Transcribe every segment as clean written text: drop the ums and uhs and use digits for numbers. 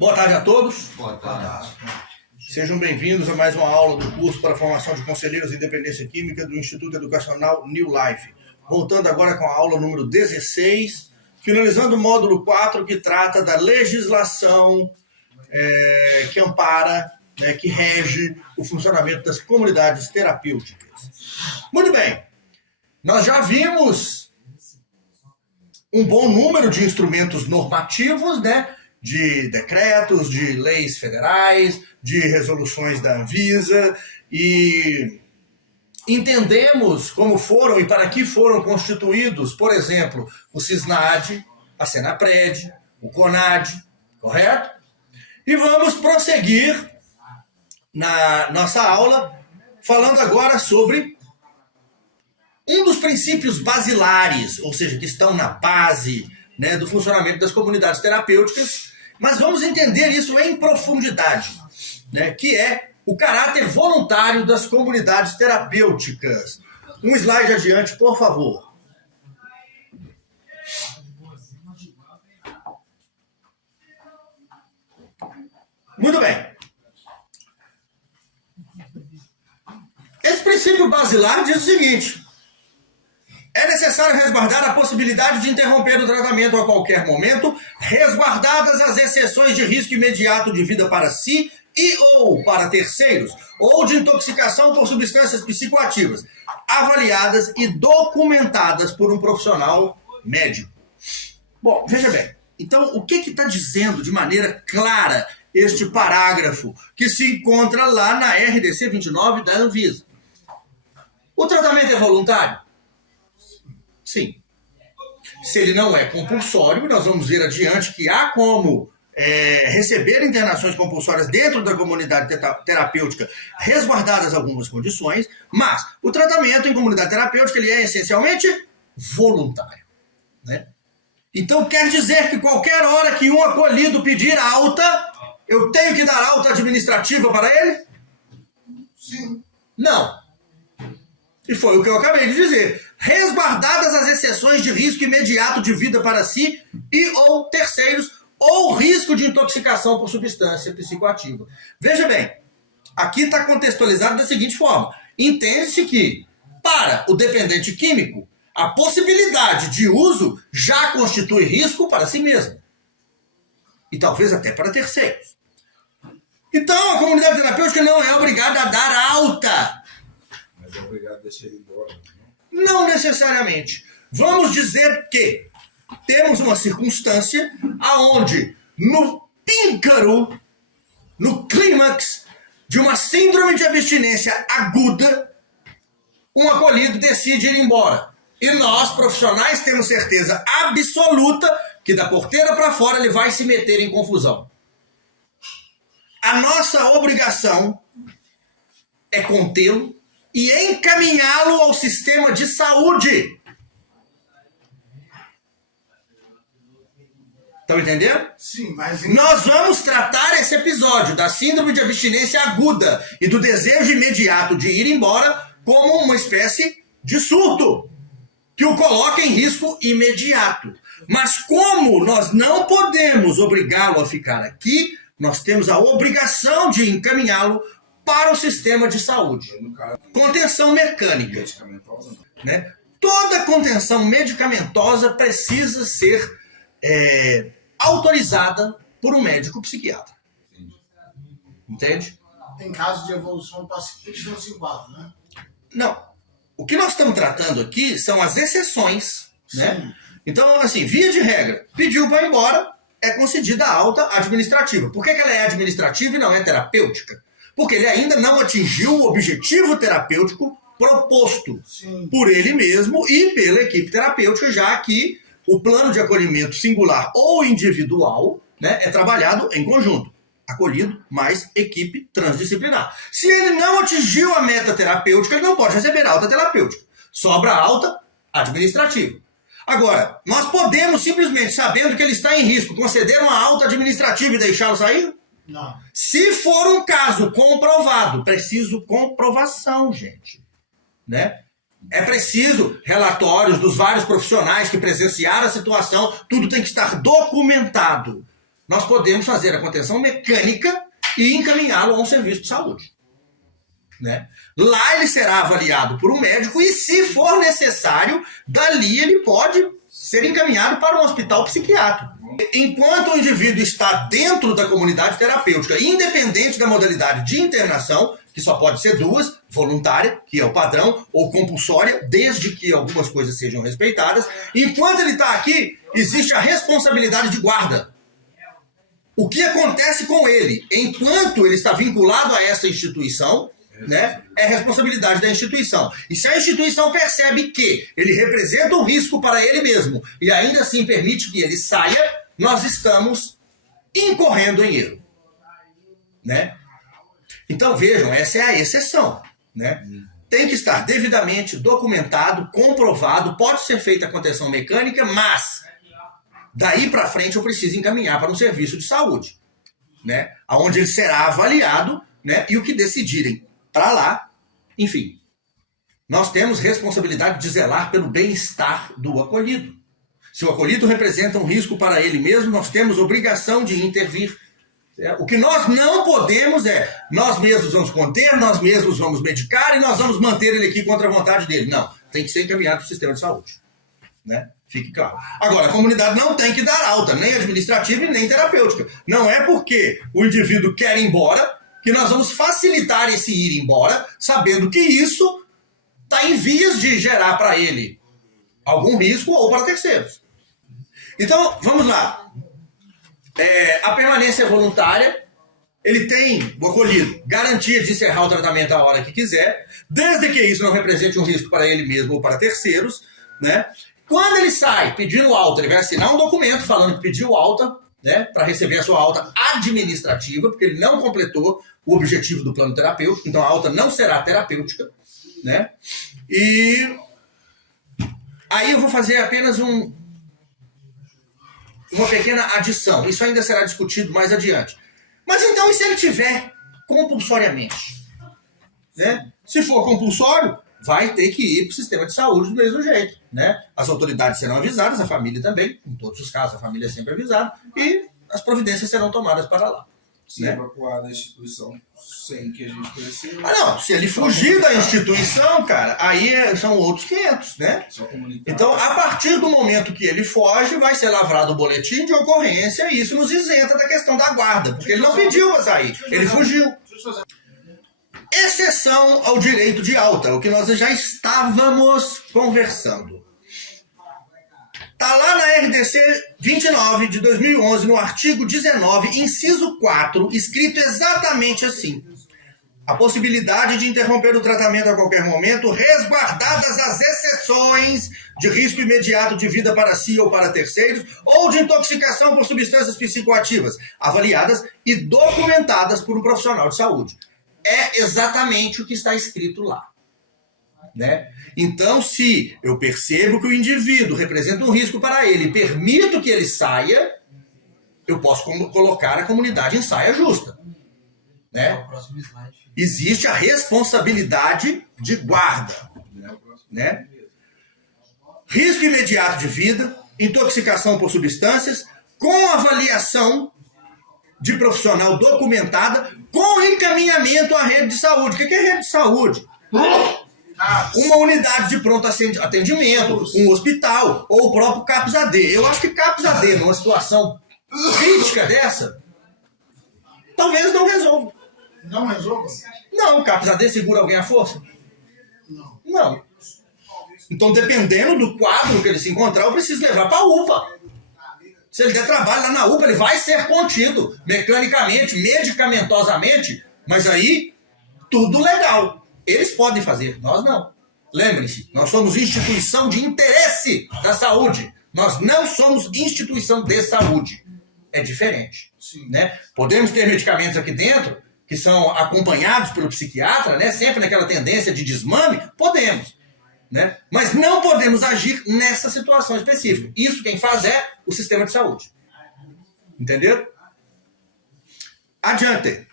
Boa tarde a todos. Boa tarde. Sejam bem-vindos a mais uma aula do curso para a formação de conselheiros em dependência química do Instituto Educacional New Life. Voltando agora com a aula número 16, finalizando o módulo 4, que trata da legislação que ampara, que rege o funcionamento das comunidades terapêuticas. Muito bem, nós já vimos um bom número de instrumentos normativos, de decretos, de leis federais, de resoluções da Anvisa, e entendemos como foram e para que foram constituídos, por exemplo, o CISNAD, a SENAPRED, o CONAD, correto? E vamos prosseguir na nossa aula falando agora sobre um dos princípios basilares, ou seja, que estão na base do funcionamento das comunidades terapêuticas, mas vamos entender isso em profundidade, que é o caráter voluntário das comunidades terapêuticas. Um slide adiante, por favor. Muito bem. Esse princípio basilar diz o seguinte: é necessário resguardar a possibilidade de interromper o tratamento a qualquer momento, resguardadas as exceções de risco imediato de vida para si e ou para terceiros, ou de intoxicação por substâncias psicoativas, avaliadas e documentadas por um profissional médico. Bom, veja bem, então o que está dizendo de maneira clara este parágrafo que se encontra lá na RDC 29 da Anvisa? O tratamento é voluntário? Sim. Se ele não é compulsório, nós vamos ver adiante que há como receber internações compulsórias dentro da comunidade terapêutica, resguardadas algumas condições, mas o tratamento em comunidade terapêutica ele é essencialmente voluntário. Então quer dizer que qualquer hora que um acolhido pedir alta, eu tenho que dar alta administrativa para ele? Sim. Não. E foi o que eu acabei de dizer. Resguardadas as exceções de risco imediato de vida para si e ou terceiros, ou risco de intoxicação por substância psicoativa. Veja bem, aqui está contextualizado da seguinte forma. Entende-se que, para o dependente químico, a possibilidade de uso já constitui risco para si mesmo. E talvez até para terceiros. Então, a comunidade terapêutica não é obrigada a dar alta. Mas é obrigado a deixar ele embora. Não necessariamente. Vamos dizer que temos uma circunstância aonde, no píncaro, no clímax de uma síndrome de abstinência aguda, um acolhido decide ir embora. E nós, profissionais, temos certeza absoluta que da porteira para fora ele vai se meter em confusão. A nossa obrigação é contê-lo e encaminhá-lo ao sistema de saúde. Estão entendendo? Sim, mas... Nós vamos tratar esse episódio da síndrome de abstinência aguda e do desejo imediato de ir embora como uma espécie de surto, que o coloca em risco imediato. Mas como nós não podemos obrigá-lo a ficar aqui, nós temos a obrigação de encaminhá-lo para o sistema de saúde. Contenção mecânica. Medicamentosa, Toda contenção medicamentosa precisa ser autorizada por um médico psiquiatra. Entende? Tem casos de evolução do paciente não se enquadra, né? Não. O que nós estamos tratando aqui são as exceções. Então, assim, via de regra, pediu para ir embora, é concedida a alta administrativa. Por que ela é administrativa e não é terapêutica? Porque ele ainda não atingiu o objetivo terapêutico proposto por ele mesmo e pela equipe terapêutica, já que o plano de acolhimento singular ou individual é trabalhado em conjunto. Acolhido mais equipe transdisciplinar. Se ele não atingiu a meta terapêutica, ele não pode receber alta terapêutica. Sobra alta administrativa. Agora, nós podemos simplesmente, sabendo que ele está em risco, conceder uma alta administrativa e deixá-lo sair? Não. Se for um caso comprovado, preciso comprovação, gente. É preciso relatórios dos vários profissionais que presenciaram a situação, tudo tem que estar documentado. nós podemos fazer a contenção mecânica e encaminhá-lo a um serviço de saúde. Né? Lá ele será avaliado por um médico e, se for necessário, dali ele pode ser encaminhado para um hospital psiquiátrico. Enquanto o indivíduo está dentro da comunidade terapêutica, independente da modalidade de internação, que só pode ser duas, voluntária, que é o padrão, ou compulsória, desde que algumas coisas sejam respeitadas, enquanto ele está aqui, existe a responsabilidade de guarda. O que acontece com ele, enquanto ele está vinculado a essa instituição, né, é responsabilidade da instituição. E se a instituição percebe que ele representa um risco para ele mesmo e ainda assim permite que ele saia, nós estamos incorrendo em erro. Né? Então vejam, essa é a exceção. Né? Tem que estar devidamente documentado, comprovado, pode ser feita a contenção mecânica, mas daí para frente eu preciso encaminhar para um serviço de saúde, né? Onde ele será avaliado, né? E o que decidirem para lá, enfim. Nós temos responsabilidade de zelar pelo bem-estar do acolhido. Se o acolhido representa um risco para ele mesmo, nós temos obrigação de intervir. O que nós não podemos é, nós mesmos vamos conter, nós mesmos vamos medicar e nós vamos manter ele aqui contra a vontade dele. Não, tem que ser encaminhado para o sistema de saúde. Né? Fique claro. Agora, a comunidade não tem que dar alta, nem administrativa e nem terapêutica. Não é porque o indivíduo quer ir embora que nós vamos facilitar esse ir embora, sabendo que isso está em vias de gerar para ele algum risco ou para terceiros. Então, vamos lá. A permanência voluntária, ele tem, o acolhido, garantia de encerrar o tratamento a hora que quiser, desde que isso não represente um risco para ele mesmo ou para terceiros, né? Quando ele sai pedindo alta, ele vai assinar um documento falando que pediu alta, né, para receber a sua alta administrativa, porque ele não completou o objetivo do plano terapêutico, então a alta não será terapêutica, né? E aí eu vou fazer apenas uma pequena adição. Isso ainda será discutido mais adiante. Mas então, e se ele tiver compulsoriamente? Né? Se for compulsório, vai ter que ir para o sistema de saúde do mesmo jeito. Né? As autoridades serão avisadas, a família também, em todos os casos a família é sempre avisada, e as providências serão tomadas para lá. Se né? evacuar da instituição sem que a gente conheça. Ah, não, se ele fugir da instituição, cara, aí são outros 500, né? Só comunicar. Então, a partir do momento que ele foge, vai ser lavrado o boletim de ocorrência e isso nos isenta da questão da guarda, porque ele não pediu para sair, ele fugiu. Exceção ao direito de alta, o que nós já estávamos conversando. Está lá na RDC 29 de 2011, no artigo 19, inciso 4, escrito exatamente assim. A possibilidade de interromper o tratamento a qualquer momento, resguardadas as exceções de risco imediato de vida para si ou para terceiros, ou de intoxicação por substâncias psicoativas, avaliadas e documentadas por um profissional de saúde. É exatamente o que está escrito lá. Né? Então, se eu percebo que o indivíduo representa um risco para ele e permito que ele saia, eu posso colocar a comunidade em saia justa. Né? Existe a responsabilidade de guarda. Né? Risco imediato de vida, intoxicação por substâncias, com avaliação de profissional documentada, com encaminhamento à rede de saúde. O que é rede de saúde? Uma unidade de pronto atendimento, um hospital, ou o próprio CAPS-AD. Eu acho que CAPS-AD, numa situação crítica dessa, talvez não resolva. Não resolva? Não, o CAPS-AD segura alguém à força? Não. Não. Então, dependendo do quadro que ele se encontrar, eu preciso levar para a UPA. Se ele der trabalho lá na UPA, ele vai ser contido mecanicamente, medicamentosamente, mas aí, tudo legal. Eles podem fazer, nós não. Lembrem-se, nós somos instituição de interesse da saúde. Nós não somos instituição de saúde. É diferente. Né? Podemos ter medicamentos aqui dentro que são acompanhados pelo psiquiatra, né? Sempre naquela tendência de desmame, podemos. Né? Mas não podemos agir nessa situação específica. Isso quem faz é o sistema de saúde. Entenderam? Adiante.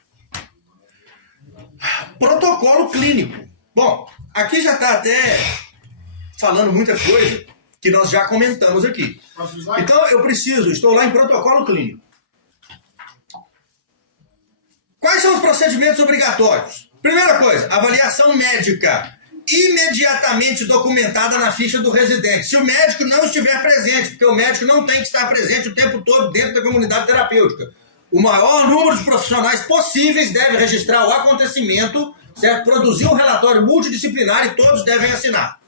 Protocolo clínico. Bom, aqui já está até falando muita coisa que nós já comentamos aqui. Então eu estou lá em protocolo clínico. Quais são os procedimentos obrigatórios? Primeira coisa, avaliação médica imediatamente documentada na ficha do residente. Se o médico não estiver presente, porque o médico não tem que estar presente o tempo todo dentro da comunidade terapêutica. O maior número de profissionais possíveis deve registrar o acontecimento, certo? Produzir um relatório multidisciplinar e todos devem assinar.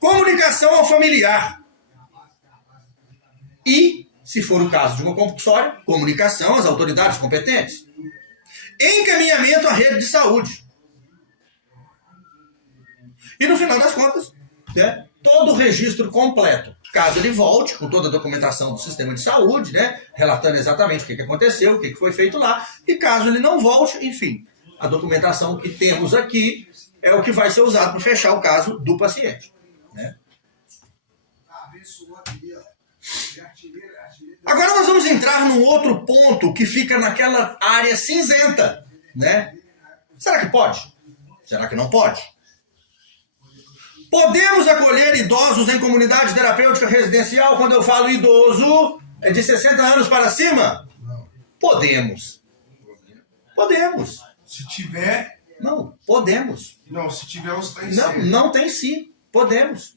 Comunicação ao familiar. E, se for o caso de uma compulsória, comunicação às autoridades competentes. Encaminhamento à rede de saúde. E no final das contas, né, todo o registro completo. Caso ele volte, com toda a documentação do sistema de saúde, né, relatando exatamente o que aconteceu, o que foi feito lá. E caso ele não volte, enfim, a documentação que temos aqui é o que vai ser usado para fechar o caso do paciente. Né? Agora nós vamos entrar num outro ponto que fica naquela área cinzenta. Né? Será que pode? Será que não pode? Podemos acolher idosos em comunidade terapêutica residencial? Quando eu falo idoso, é de 60 anos para cima? Não. Podemos. Podemos. Se tiver... Não, podemos. Não, se tiver os três... Não tem sim. Podemos.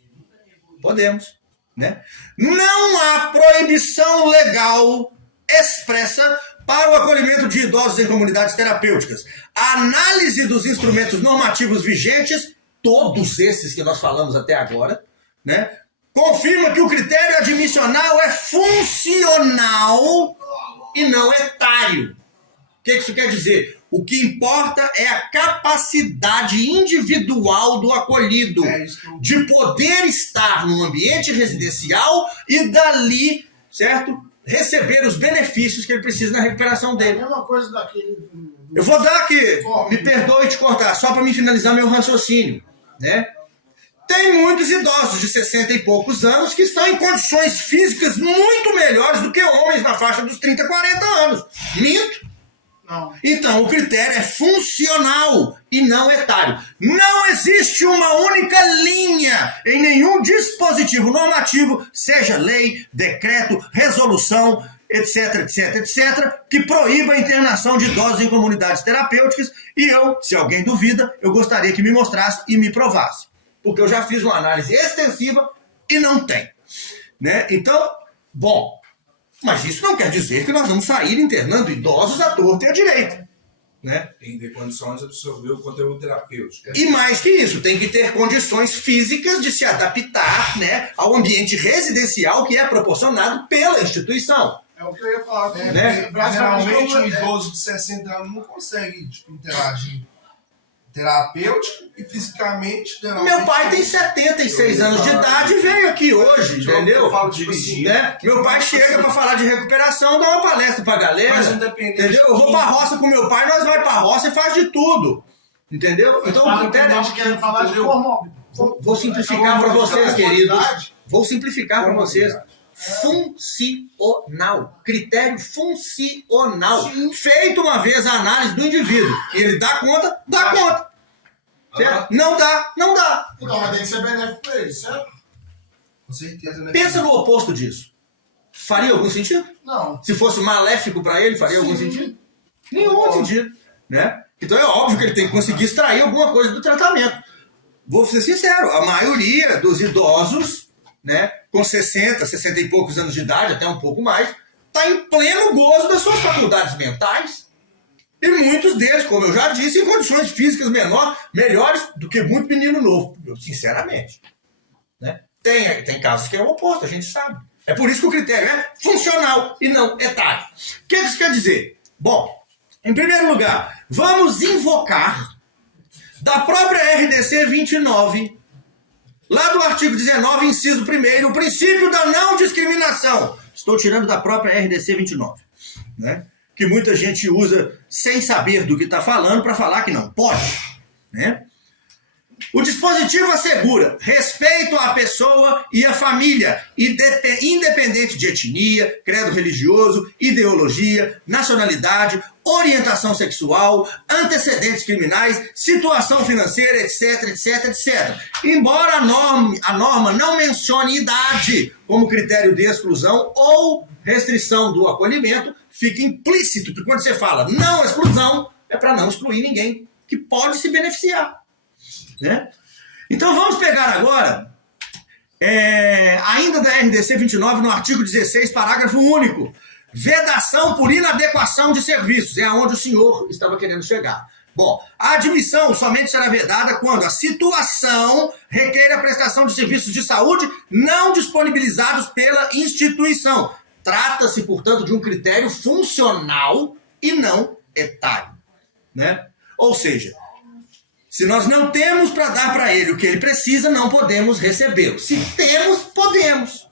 Podemos. Né? Não há proibição legal expressa para o acolhimento de idosos em comunidades terapêuticas. A análise dos instrumentos normativos vigentes, todos esses que nós falamos até agora, né, confirma que o critério admissional é funcional e não etário. O que isso quer dizer? O que importa é a capacidade individual do acolhido de poder estar no ambiente residencial e dali, certo, receber os benefícios que ele precisa na recuperação dele. É a mesma coisa daquele... Eu vou dar aqui, me perdoe te cortar, só para me finalizar meu raciocínio. Né? Tem muitos idosos de 60 e poucos anos que estão em condições físicas muito melhores do que homens na faixa dos 30, 40 anos. Minto? Não. Então, o critério é funcional e não etário. Não existe uma única linha em nenhum dispositivo normativo, seja lei, decreto, resolução, etc, etc, etc, que proíba a internação de idosos em comunidades terapêuticas. E eu, se alguém duvida, eu gostaria que me mostrasse e me provasse. Porque eu já fiz uma análise extensiva e não tem. Né? Então, bom... Mas isso não quer dizer que nós vamos sair internando idosos à torta e à direita. Né? Tem que ter condições de absorver o conteúdo terapêutico. E mais que isso, tem que ter condições físicas de se adaptar, né, ao ambiente residencial que é proporcionado pela instituição. É o que eu ia falar. Né? Geralmente um idoso de 60 anos não consegue interagir terapêutico e fisicamente. Meu pai tem 76 anos de idade e veio aqui hoje, entendeu? Eu falo dirigir. Né? Meu pai chega para falar de recuperação, dá uma palestra pra galera. Mas independente. Entendeu? Eu vou pra roça com meu pai, nós vai pra roça e faz de tudo. Entendeu? Então o critério. Vou simplificar para vocês, queridos. Vou simplificar para vocês. Funcional. Critério funcional. Sim. Feito uma vez a análise do indivíduo. E ele dá conta? Dá conta. Certo? Não dá? Não dá. Não, mas tem que ser benéfico para ele, certo? Com certeza, né? Pensa no oposto disso. Faria algum sentido? Não. Se fosse maléfico para ele, faria algum sentido? Nenhum sentido. Né? Então é óbvio que ele tem que conseguir extrair alguma coisa do tratamento. Vou ser sincero, a maioria dos idosos, né, com 60, 60 e poucos anos de idade, até um pouco mais, está em pleno gozo das suas faculdades mentais. E muitos deles, como eu já disse, em condições físicas melhores do que muito menino novo, sinceramente. Né? Tem casos que é o oposto, a gente sabe. É por isso que o critério é funcional e não etário. O que isso quer dizer? Bom, em primeiro lugar, vamos invocar da própria RDC 29, lá do artigo 19, inciso 1º, o princípio da não discriminação. Estou tirando da própria RDC 29, né? Que muita gente usa sem saber do que está falando para falar que não pode. Né? O dispositivo assegura respeito à pessoa e à família, independente de etnia, credo religioso, ideologia, nacionalidade, orientação sexual, antecedentes criminais, situação financeira, etc, etc, etc. Embora a norma não mencione idade como critério de exclusão ou restrição do acolhimento, fica implícito que quando você fala não exclusão, é para não excluir ninguém que pode se beneficiar. Né? Então vamos pegar agora, ainda da RDC 29, no artigo 16, parágrafo único. Vedação por inadequação de serviços, é aonde o senhor estava querendo chegar. Bom, a admissão somente será vedada quando a situação requer a prestação de serviços de saúde não disponibilizados pela instituição. Trata-se, portanto, de um critério funcional e não etário. Né? Ou seja, se nós não temos para dar para ele o que ele precisa, não podemos recebê-lo. Se temos, podemos.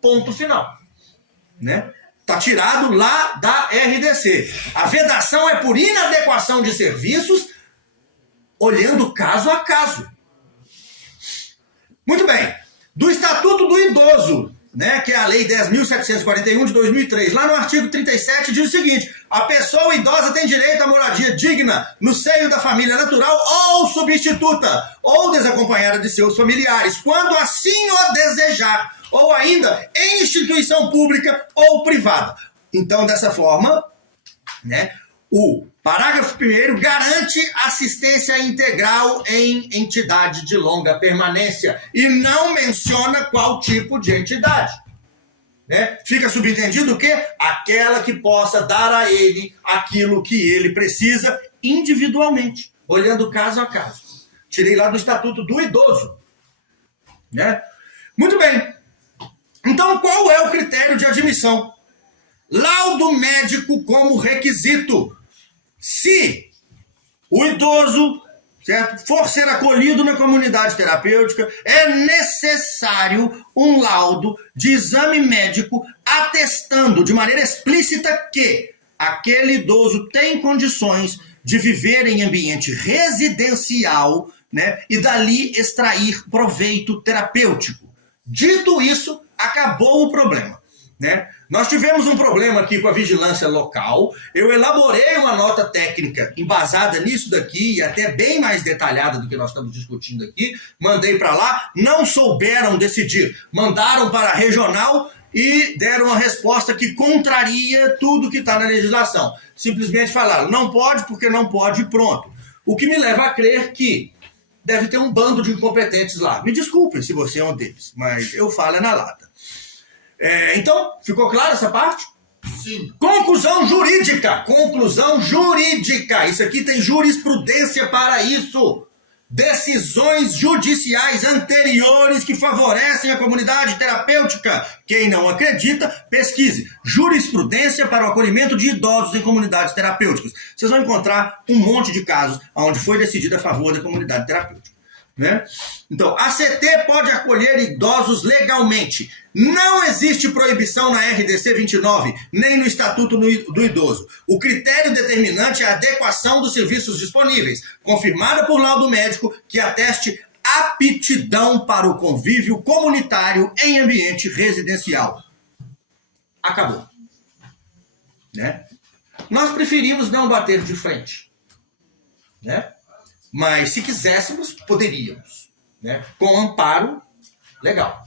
Ponto final. Né? Está tirado lá da RDC. A vedação é por inadequação de serviços, olhando caso a caso. Muito bem. Do Estatuto do Idoso, né, que é a Lei 10.741 de 2003, lá no artigo 37 diz o seguinte: a pessoa idosa tem direito à moradia digna no seio da família natural ou substituta, ou desacompanhada de seus familiares, quando assim o desejar, ou ainda em instituição pública ou privada. Então, dessa forma, né, o parágrafo 1º garante assistência integral em entidade de longa permanência e não menciona qual tipo de entidade. Né? Fica subentendido que aquela que possa dar a ele aquilo que ele precisa individualmente, olhando caso a caso. Tirei lá do Estatuto do Idoso. Né? Muito bem. Então, qual é o critério de admissão? Laudo médico como requisito. Se o idoso, certo, for ser acolhido na comunidade terapêutica, é necessário um laudo de exame médico atestando de maneira explícita que aquele idoso tem condições de viver em ambiente residencial, né, e dali extrair proveito terapêutico. Dito isso, acabou o problema. Né? Nós tivemos um problema aqui com a vigilância local. Eu elaborei uma nota técnica embasada nisso daqui e até bem mais detalhada do que nós estamos discutindo aqui. Mandei para lá, não souberam decidir. Mandaram para a regional e deram uma resposta que contraria tudo que está na legislação. Simplesmente falaram, não pode porque não pode e pronto. O que me leva a crer que deve ter um bando de incompetentes lá. Me desculpem se você é um deles, mas eu falo na lata. Então, ficou clara essa parte? Sim. Conclusão jurídica. Conclusão jurídica. Isso aqui tem jurisprudência para isso. Decisões judiciais anteriores que favorecem a comunidade terapêutica. Quem não acredita, pesquise. Jurisprudência para o acolhimento de idosos em comunidades terapêuticas. Vocês vão encontrar um monte de casos onde foi decidido a favor da comunidade terapêutica. Né? Então, a CT pode acolher idosos legalmente. Não existe proibição na RDC 29, nem no Estatuto do Idoso. O critério determinante é a adequação dos serviços disponíveis, confirmada por laudo médico que ateste aptidão para o convívio comunitário em ambiente residencial. Acabou. Né? Nós preferimos não bater de frente. Né? Mas se quiséssemos, poderíamos, né? Com amparo legal.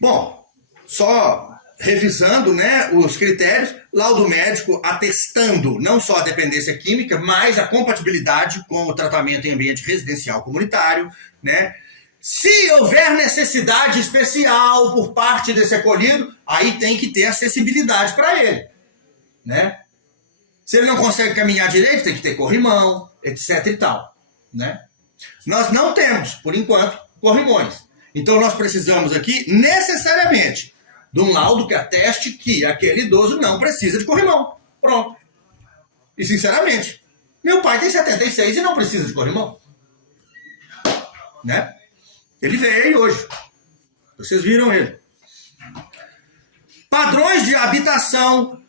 Bom, só revisando, né, os critérios, laudo médico atestando não só a dependência química, mas a compatibilidade com o tratamento em ambiente residencial comunitário, né? Se houver necessidade especial por parte desse acolhido, aí tem que ter acessibilidade para ele, né? Se ele não consegue caminhar direito, tem que ter corrimão, etc e tal. Né? Nós não temos, por enquanto, corrimões. Então nós precisamos aqui, necessariamente, de um laudo que ateste que aquele idoso não precisa de corrimão. Pronto. E, sinceramente, meu pai tem 76 e não precisa de corrimão. Né? Ele veio aí hoje. Vocês viram ele. Padrões de habitação,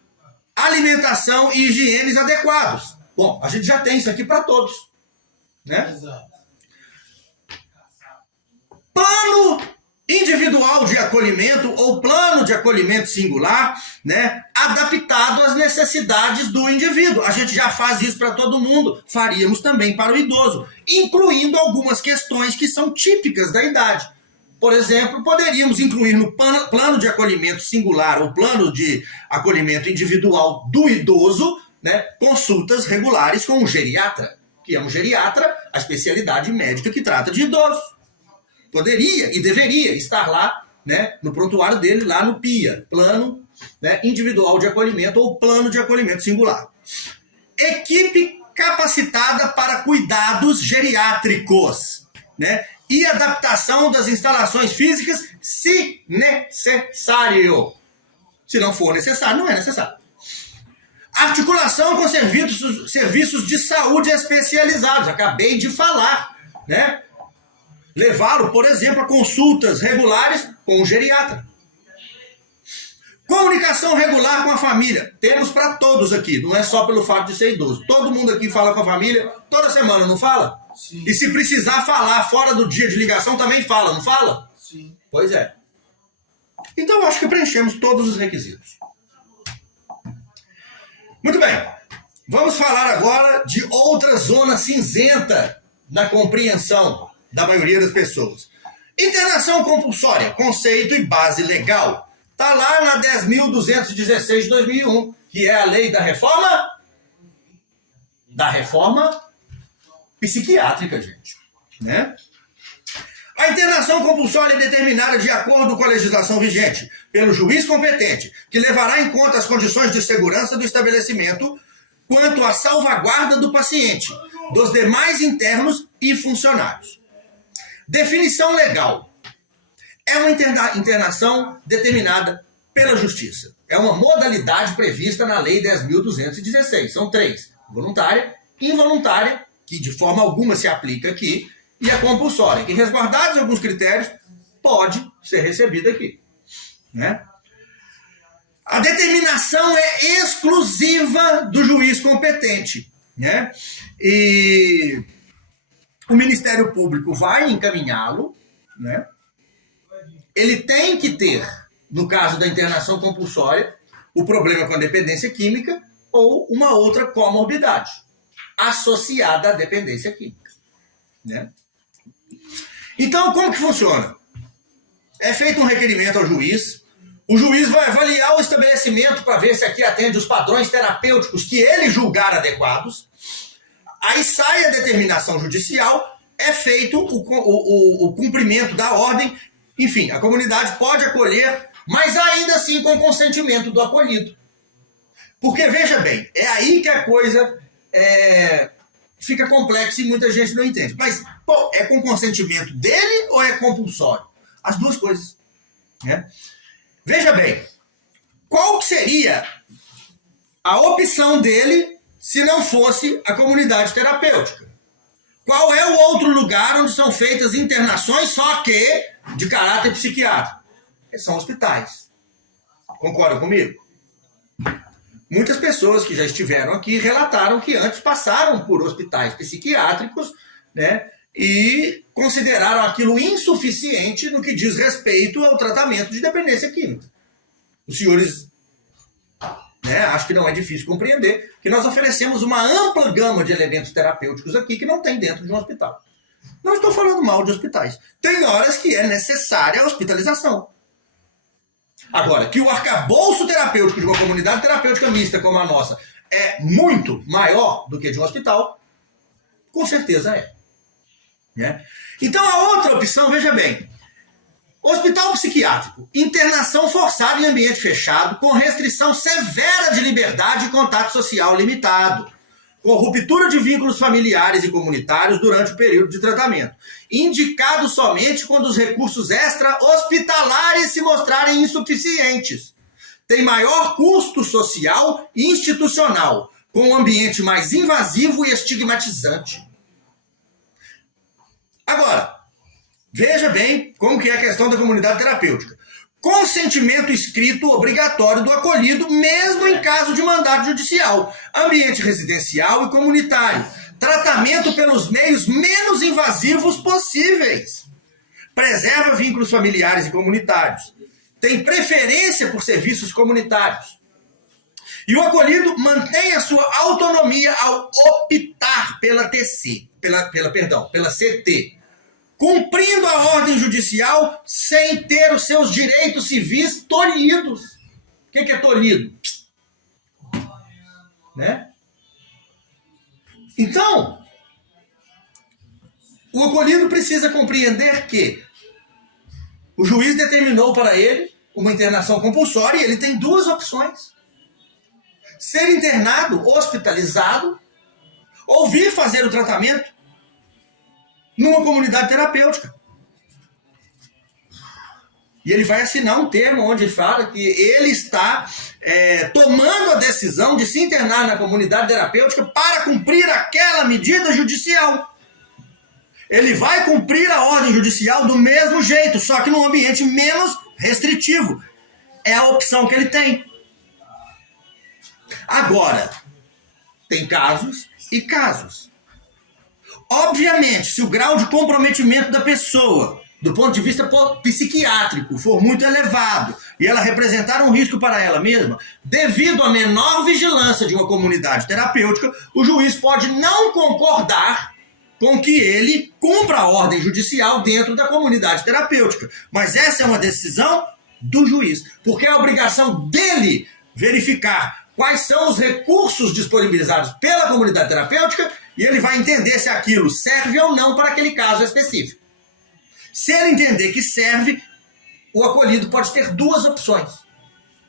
alimentação e higienes adequados. Bom, a gente já tem isso aqui para todos. Né? Exato. Plano individual de acolhimento ou plano de acolhimento singular, né, adaptado às necessidades do indivíduo. A gente já faz isso para todo mundo, faríamos também para o idoso, incluindo algumas questões que são típicas da idade. por exemplo, poderíamos incluir no plano de acolhimento singular ou plano de acolhimento individual do idoso, né, consultas regulares com um geriatra, que é um geriatra, a especialidade médica que trata de idosos. Poderia e deveria estar lá, né, no prontuário dele, lá no PIA, plano, né, individual de acolhimento ou plano de acolhimento singular. Equipe capacitada para cuidados geriátricos, né, e adaptação das instalações físicas, se necessário. Se não for necessário, não é necessário. Articulação com serviços de saúde especializados, acabei de falar, né? Levá-lo, por exemplo, a consultas regulares com o geriatra. Comunicação regular com a família. Temos para todos aqui, não é só pelo fato de ser idoso. Todo mundo aqui fala com a família toda semana, não fala? Sim. E se precisar falar fora do dia de ligação, também fala, não fala? Sim. Pois é. Então eu acho que preenchemos todos os requisitos. Muito bem. Vamos falar agora de outra zona cinzenta na compreensão da maioria das pessoas. Internação compulsória, conceito e base legal. Está lá na 10.216 de 2001, que é a lei da reforma psiquiátrica, gente, né? A internação compulsória é determinada de acordo com a legislação vigente pelo juiz competente, que levará em conta as condições de segurança do estabelecimento quanto à salvaguarda do paciente, dos demais internos e funcionários. Definição legal. É uma internação determinada pela Justiça. É uma modalidade prevista na Lei 10.216. São 3. Voluntária, involuntária, que de forma alguma se aplica aqui, e a compulsória, que resguardados alguns critérios, pode ser recebida aqui, né? A determinação é exclusiva do juiz competente, né? E o Ministério Público vai encaminhá-lo, né? Ele tem que ter, no caso da internação compulsória, o problema com a dependência química ou uma outra comorbidade associada à dependência química, né? Então, como que funciona? É feito um requerimento ao juiz, o juiz vai avaliar o estabelecimento para ver se aqui atende os padrões terapêuticos que ele julgar adequados, aí sai a determinação judicial, é feito o cumprimento da ordem, enfim, a comunidade pode acolher, mas ainda assim com consentimento do acolhido. Porque, veja bem, é aí que a coisa fica complexa e muita gente não entende. Mas, pô, é com consentimento dele ou é compulsório? As duas coisas, né? Veja bem, qual que seria a opção dele se não fosse a comunidade terapêutica? Qual é o outro lugar onde são feitas internações, só que de caráter psiquiátrico? São hospitais. Concordam comigo? Muitas pessoas que já estiveram aqui relataram que antes passaram por hospitais psiquiátricos, né, e consideraram aquilo insuficiente no que diz respeito ao tratamento de dependência química. Os senhores, né, acho que não é difícil compreender que nós oferecemos uma ampla gama de elementos terapêuticos aqui que não tem dentro de um hospital. Não estou falando mal de hospitais. Tem horas que é necessária a hospitalização. Agora, que o arcabouço terapêutico de uma comunidade terapêutica mista como a nossa é muito maior do que de um hospital, com certeza é. Né? Então a outra opção, veja bem, hospital psiquiátrico, internação forçada em ambiente fechado, com restrição severa de liberdade e contato social limitado, com ruptura de vínculos familiares e comunitários durante o período de tratamento, indicado somente quando os recursos extra-hospitalares se mostrarem insuficientes. Tem maior custo social e institucional, com um ambiente mais invasivo e estigmatizante. Agora, veja bem como que é a questão da comunidade terapêutica. Consentimento escrito obrigatório do acolhido, mesmo em caso de mandado judicial. Ambiente residencial e comunitário. Tratamento pelos meios menos invasivos possíveis. Preserva vínculos familiares e comunitários. Tem preferência por serviços comunitários. E o acolhido mantém a sua autonomia ao optar pela CT, cumprindo a ordem judicial sem ter os seus direitos civis tolhidos. O que é tolhido? Né? Então, o acolhido precisa compreender que o juiz determinou para ele uma internação compulsória e ele tem duas opções: ser internado, hospitalizado, ou vir fazer o tratamento numa comunidade terapêutica. E ele vai assinar um termo onde fala que ele está tomando a decisão de se internar na comunidade terapêutica para cumprir aquela medida judicial. Ele vai cumprir a ordem judicial do mesmo jeito, só que num ambiente menos restritivo. É a opção que ele tem. Agora, tem casos e casos. Obviamente, se o grau de comprometimento da pessoa, do ponto de vista psiquiátrico, for muito elevado e ela representar um risco para ela mesma, devido à menor vigilância de uma comunidade terapêutica, o juiz pode não concordar com que ele cumpra a ordem judicial dentro da comunidade terapêutica. Mas essa é uma decisão do juiz, porque é a obrigação dele verificar quais são os recursos disponibilizados pela comunidade terapêutica e ele vai entender se aquilo serve ou não para aquele caso específico. Se ele entender que serve, o acolhido pode ter duas opções,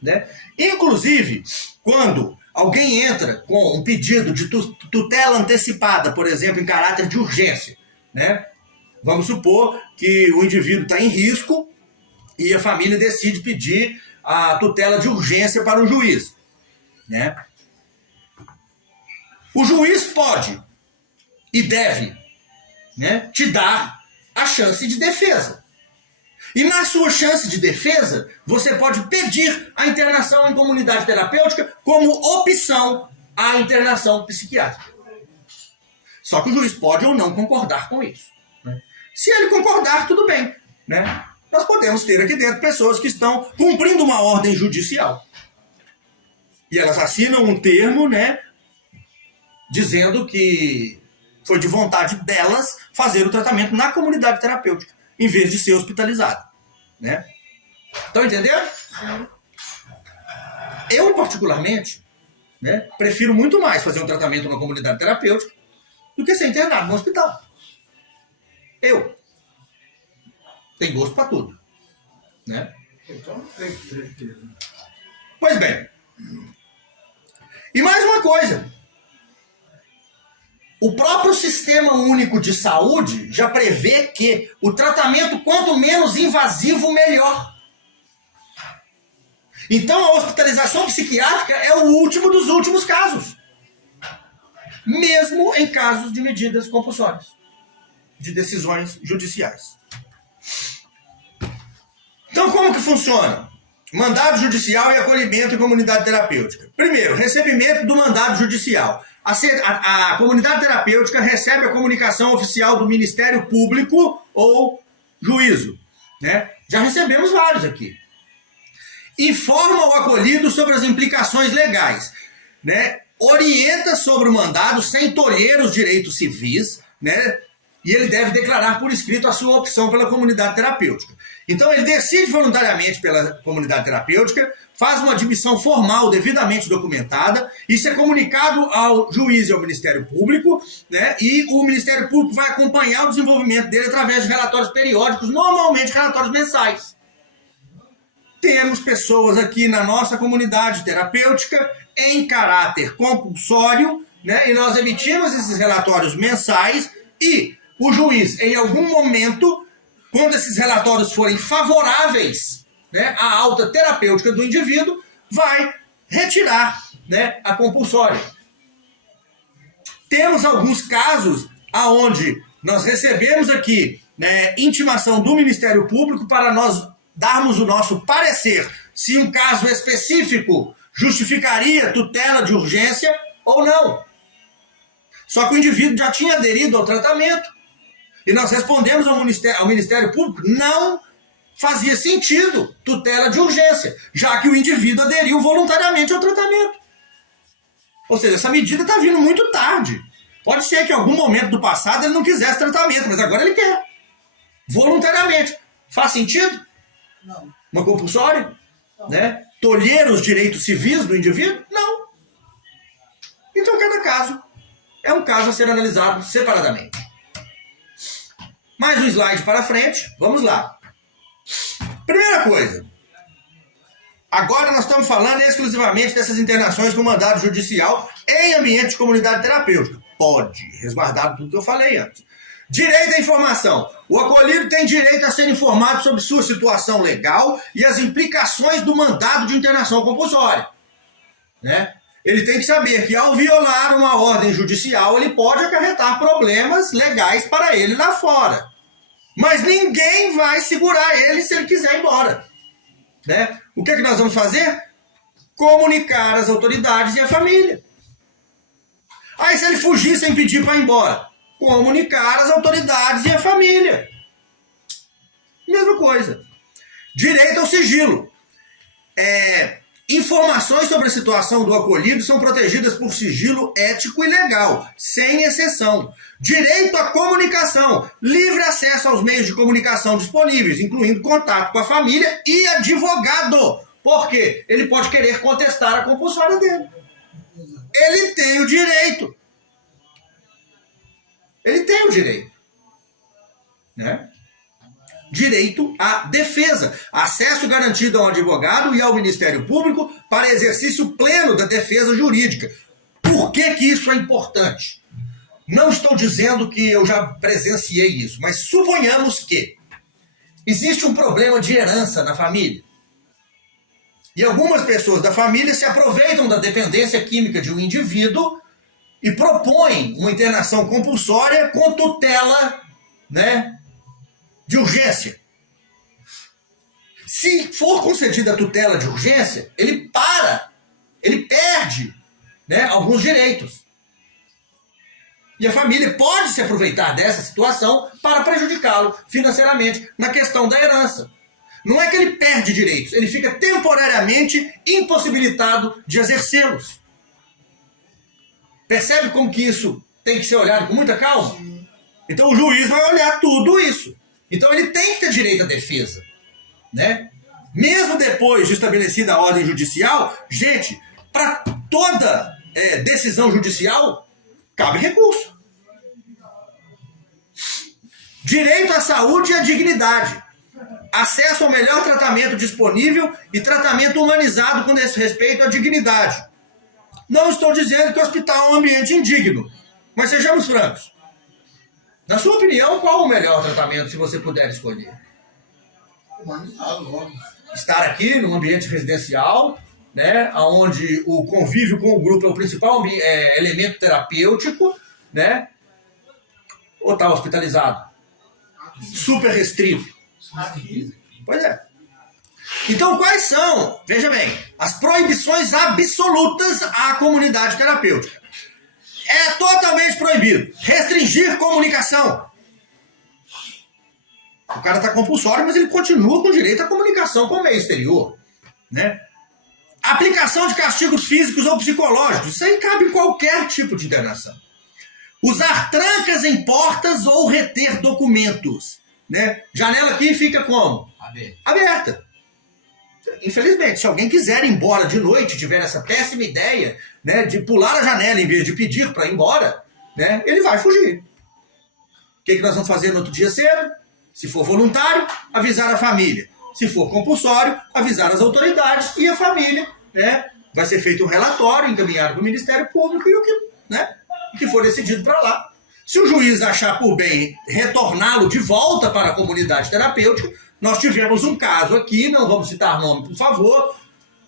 né? Inclusive, quando alguém entra com um pedido de tutela antecipada, por exemplo, em caráter de urgência, né? Vamos supor que o indivíduo está em risco e a família decide pedir a tutela de urgência para o juiz, né? O juiz pode e deve, né, te dar a chance de defesa. E na sua chance de defesa, você pode pedir a internação em comunidade terapêutica como opção à internação psiquiátrica. Só que o juiz pode ou não concordar com isso, né? Se ele concordar, tudo bem, né? Nós podemos ter aqui dentro pessoas que estão cumprindo uma ordem judicial. E elas assinam um termo, né, dizendo que foi de vontade delas fazer o tratamento na comunidade terapêutica, em vez de ser hospitalizado, né? Estão entendendo? Eu, particularmente, né, prefiro muito mais fazer um tratamento na comunidade terapêutica do que ser internado no hospital. Eu. Tem gosto para tudo, né? Então, tem certeza. Pois bem. E mais uma coisa. O próprio Sistema Único de Saúde já prevê que o tratamento, quanto menos invasivo, melhor. Então a hospitalização psiquiátrica é o último dos últimos casos. Mesmo em casos de medidas compulsórias, de decisões judiciais. Então como que funciona? Mandado judicial e acolhimento em comunidade terapêutica. Primeiro, recebimento do mandado judicial. A comunidade terapêutica recebe a comunicação oficial do Ministério Público ou juízo, né? Já recebemos vários aqui. Informa o acolhido sobre as implicações legais, né? Orienta sobre o mandado sem tolher os direitos civis, né? E ele deve declarar por escrito a sua opção pela comunidade terapêutica. Então ele decide voluntariamente pela comunidade terapêutica, faz uma admissão formal devidamente documentada, isso é comunicado ao juiz e ao Ministério Público, né? E o Ministério Público vai acompanhar o desenvolvimento dele através de relatórios periódicos, normalmente relatórios mensais. Temos pessoas aqui na nossa comunidade terapêutica em caráter compulsório, né? E nós emitimos esses relatórios mensais e o juiz, em algum momento, quando esses relatórios forem favoráveis, né, à alta terapêutica do indivíduo, vai retirar, né, a compulsória. Temos alguns casos onde nós recebemos aqui, né, intimação do Ministério Público para nós darmos o nosso parecer se um caso específico justificaria tutela de urgência ou não. Só que o indivíduo já tinha aderido ao tratamento e nós respondemos ao Ministério Público, não fazia sentido tutela de urgência, já que o indivíduo aderiu voluntariamente ao tratamento. Ou seja, essa medida está vindo muito tarde. Pode ser que em algum momento do passado ele não quisesse tratamento, mas agora ele quer. voluntariamente. Faz sentido? Não. Uma compulsória? Né? Tolher os direitos civis do indivíduo? Não. Então, cada caso é um caso a ser analisado separadamente. Mais um slide para frente. Vamos lá. Primeira coisa. Agora nós estamos falando exclusivamente dessas internações com mandado judicial em ambiente de comunidade terapêutica. Pode, resguardado tudo que eu falei antes. Direito à informação. O acolhido tem direito a ser informado sobre sua situação legal e as implicações do mandado de internação compulsória. Né? Ele tem que saber que ao violar uma ordem judicial, ele pode acarretar problemas legais para ele lá fora. Mas ninguém vai segurar ele se ele quiser ir embora. Né? O que é que nós vamos fazer? Comunicar às autoridades e à família. Aí se ele fugir sem pedir para ir embora, comunicar às autoridades e à família. Mesma coisa. Direito ao sigilo. Informações sobre a situação do acolhido são protegidas por sigilo ético e legal, sem exceção. Direito à comunicação. Livre acesso aos meios de comunicação disponíveis, incluindo contato com a família e advogado. Por quê? Ele pode querer contestar a compulsória dele. Ele tem o direito. Ele tem o direito. Né? Direito à defesa. Acesso garantido ao advogado e ao Ministério Público para exercício pleno da defesa jurídica. Por que que isso é importante? Não estou dizendo que eu já presenciei isso, mas suponhamos que existe um problema de herança na família. E algumas pessoas da família se aproveitam da dependência química de um indivíduo e propõem uma internação compulsória com tutela, né, de urgência. Se for concedida a tutela de urgência, ele perde, né, alguns direitos. E a família pode se aproveitar dessa situação para prejudicá-lo financeiramente na questão da herança. Não é que ele perde direitos, ele fica temporariamente impossibilitado de exercê-los. Percebe como que isso tem que ser olhado com muita calma? Então o juiz vai olhar tudo isso. Então ele tem que ter direito à defesa. Né? Mesmo depois de estabelecida a ordem judicial, gente, para toda decisão judicial, cabe recurso. Direito à saúde e à dignidade. Acesso ao melhor tratamento disponível e tratamento humanizado com respeito à dignidade. Não estou dizendo que o hospital é um ambiente indigno, mas sejamos francos. Na sua opinião, qual o melhor tratamento, se você puder escolher? Humanizado, óbvio. Estar aqui num ambiente residencial, né, onde o convívio com o grupo é o principal elemento terapêutico, né, ou está hospitalizado? Super restrito. Aqui. Pois é. Então, quais são, veja bem, as proibições absolutas à comunidade terapêutica? É totalmente proibido restringir comunicação. O cara está compulsório, mas ele continua com direito à comunicação com o meio exterior. Né? Aplicação de castigos físicos ou psicológicos. Isso aí cabe em qualquer tipo de internação. Usar trancas em portas ou reter documentos. Né? Janela aqui fica como? Aberta. Infelizmente, se alguém quiser ir embora de noite, tiver essa péssima ideia, né, de pular a janela em vez de pedir para ir embora, né, ele vai fugir. O que nós vamos fazer no outro dia cedo? Se for voluntário, avisar a família. Se for compulsório, avisar as autoridades e a família. Né? Vai ser feito um relatório encaminhado para o Ministério Público e o que for decidido para lá. Se o juiz achar por bem retorná-lo de volta para a comunidade terapêutica, nós tivemos um caso aqui, não vamos citar nome, por favor.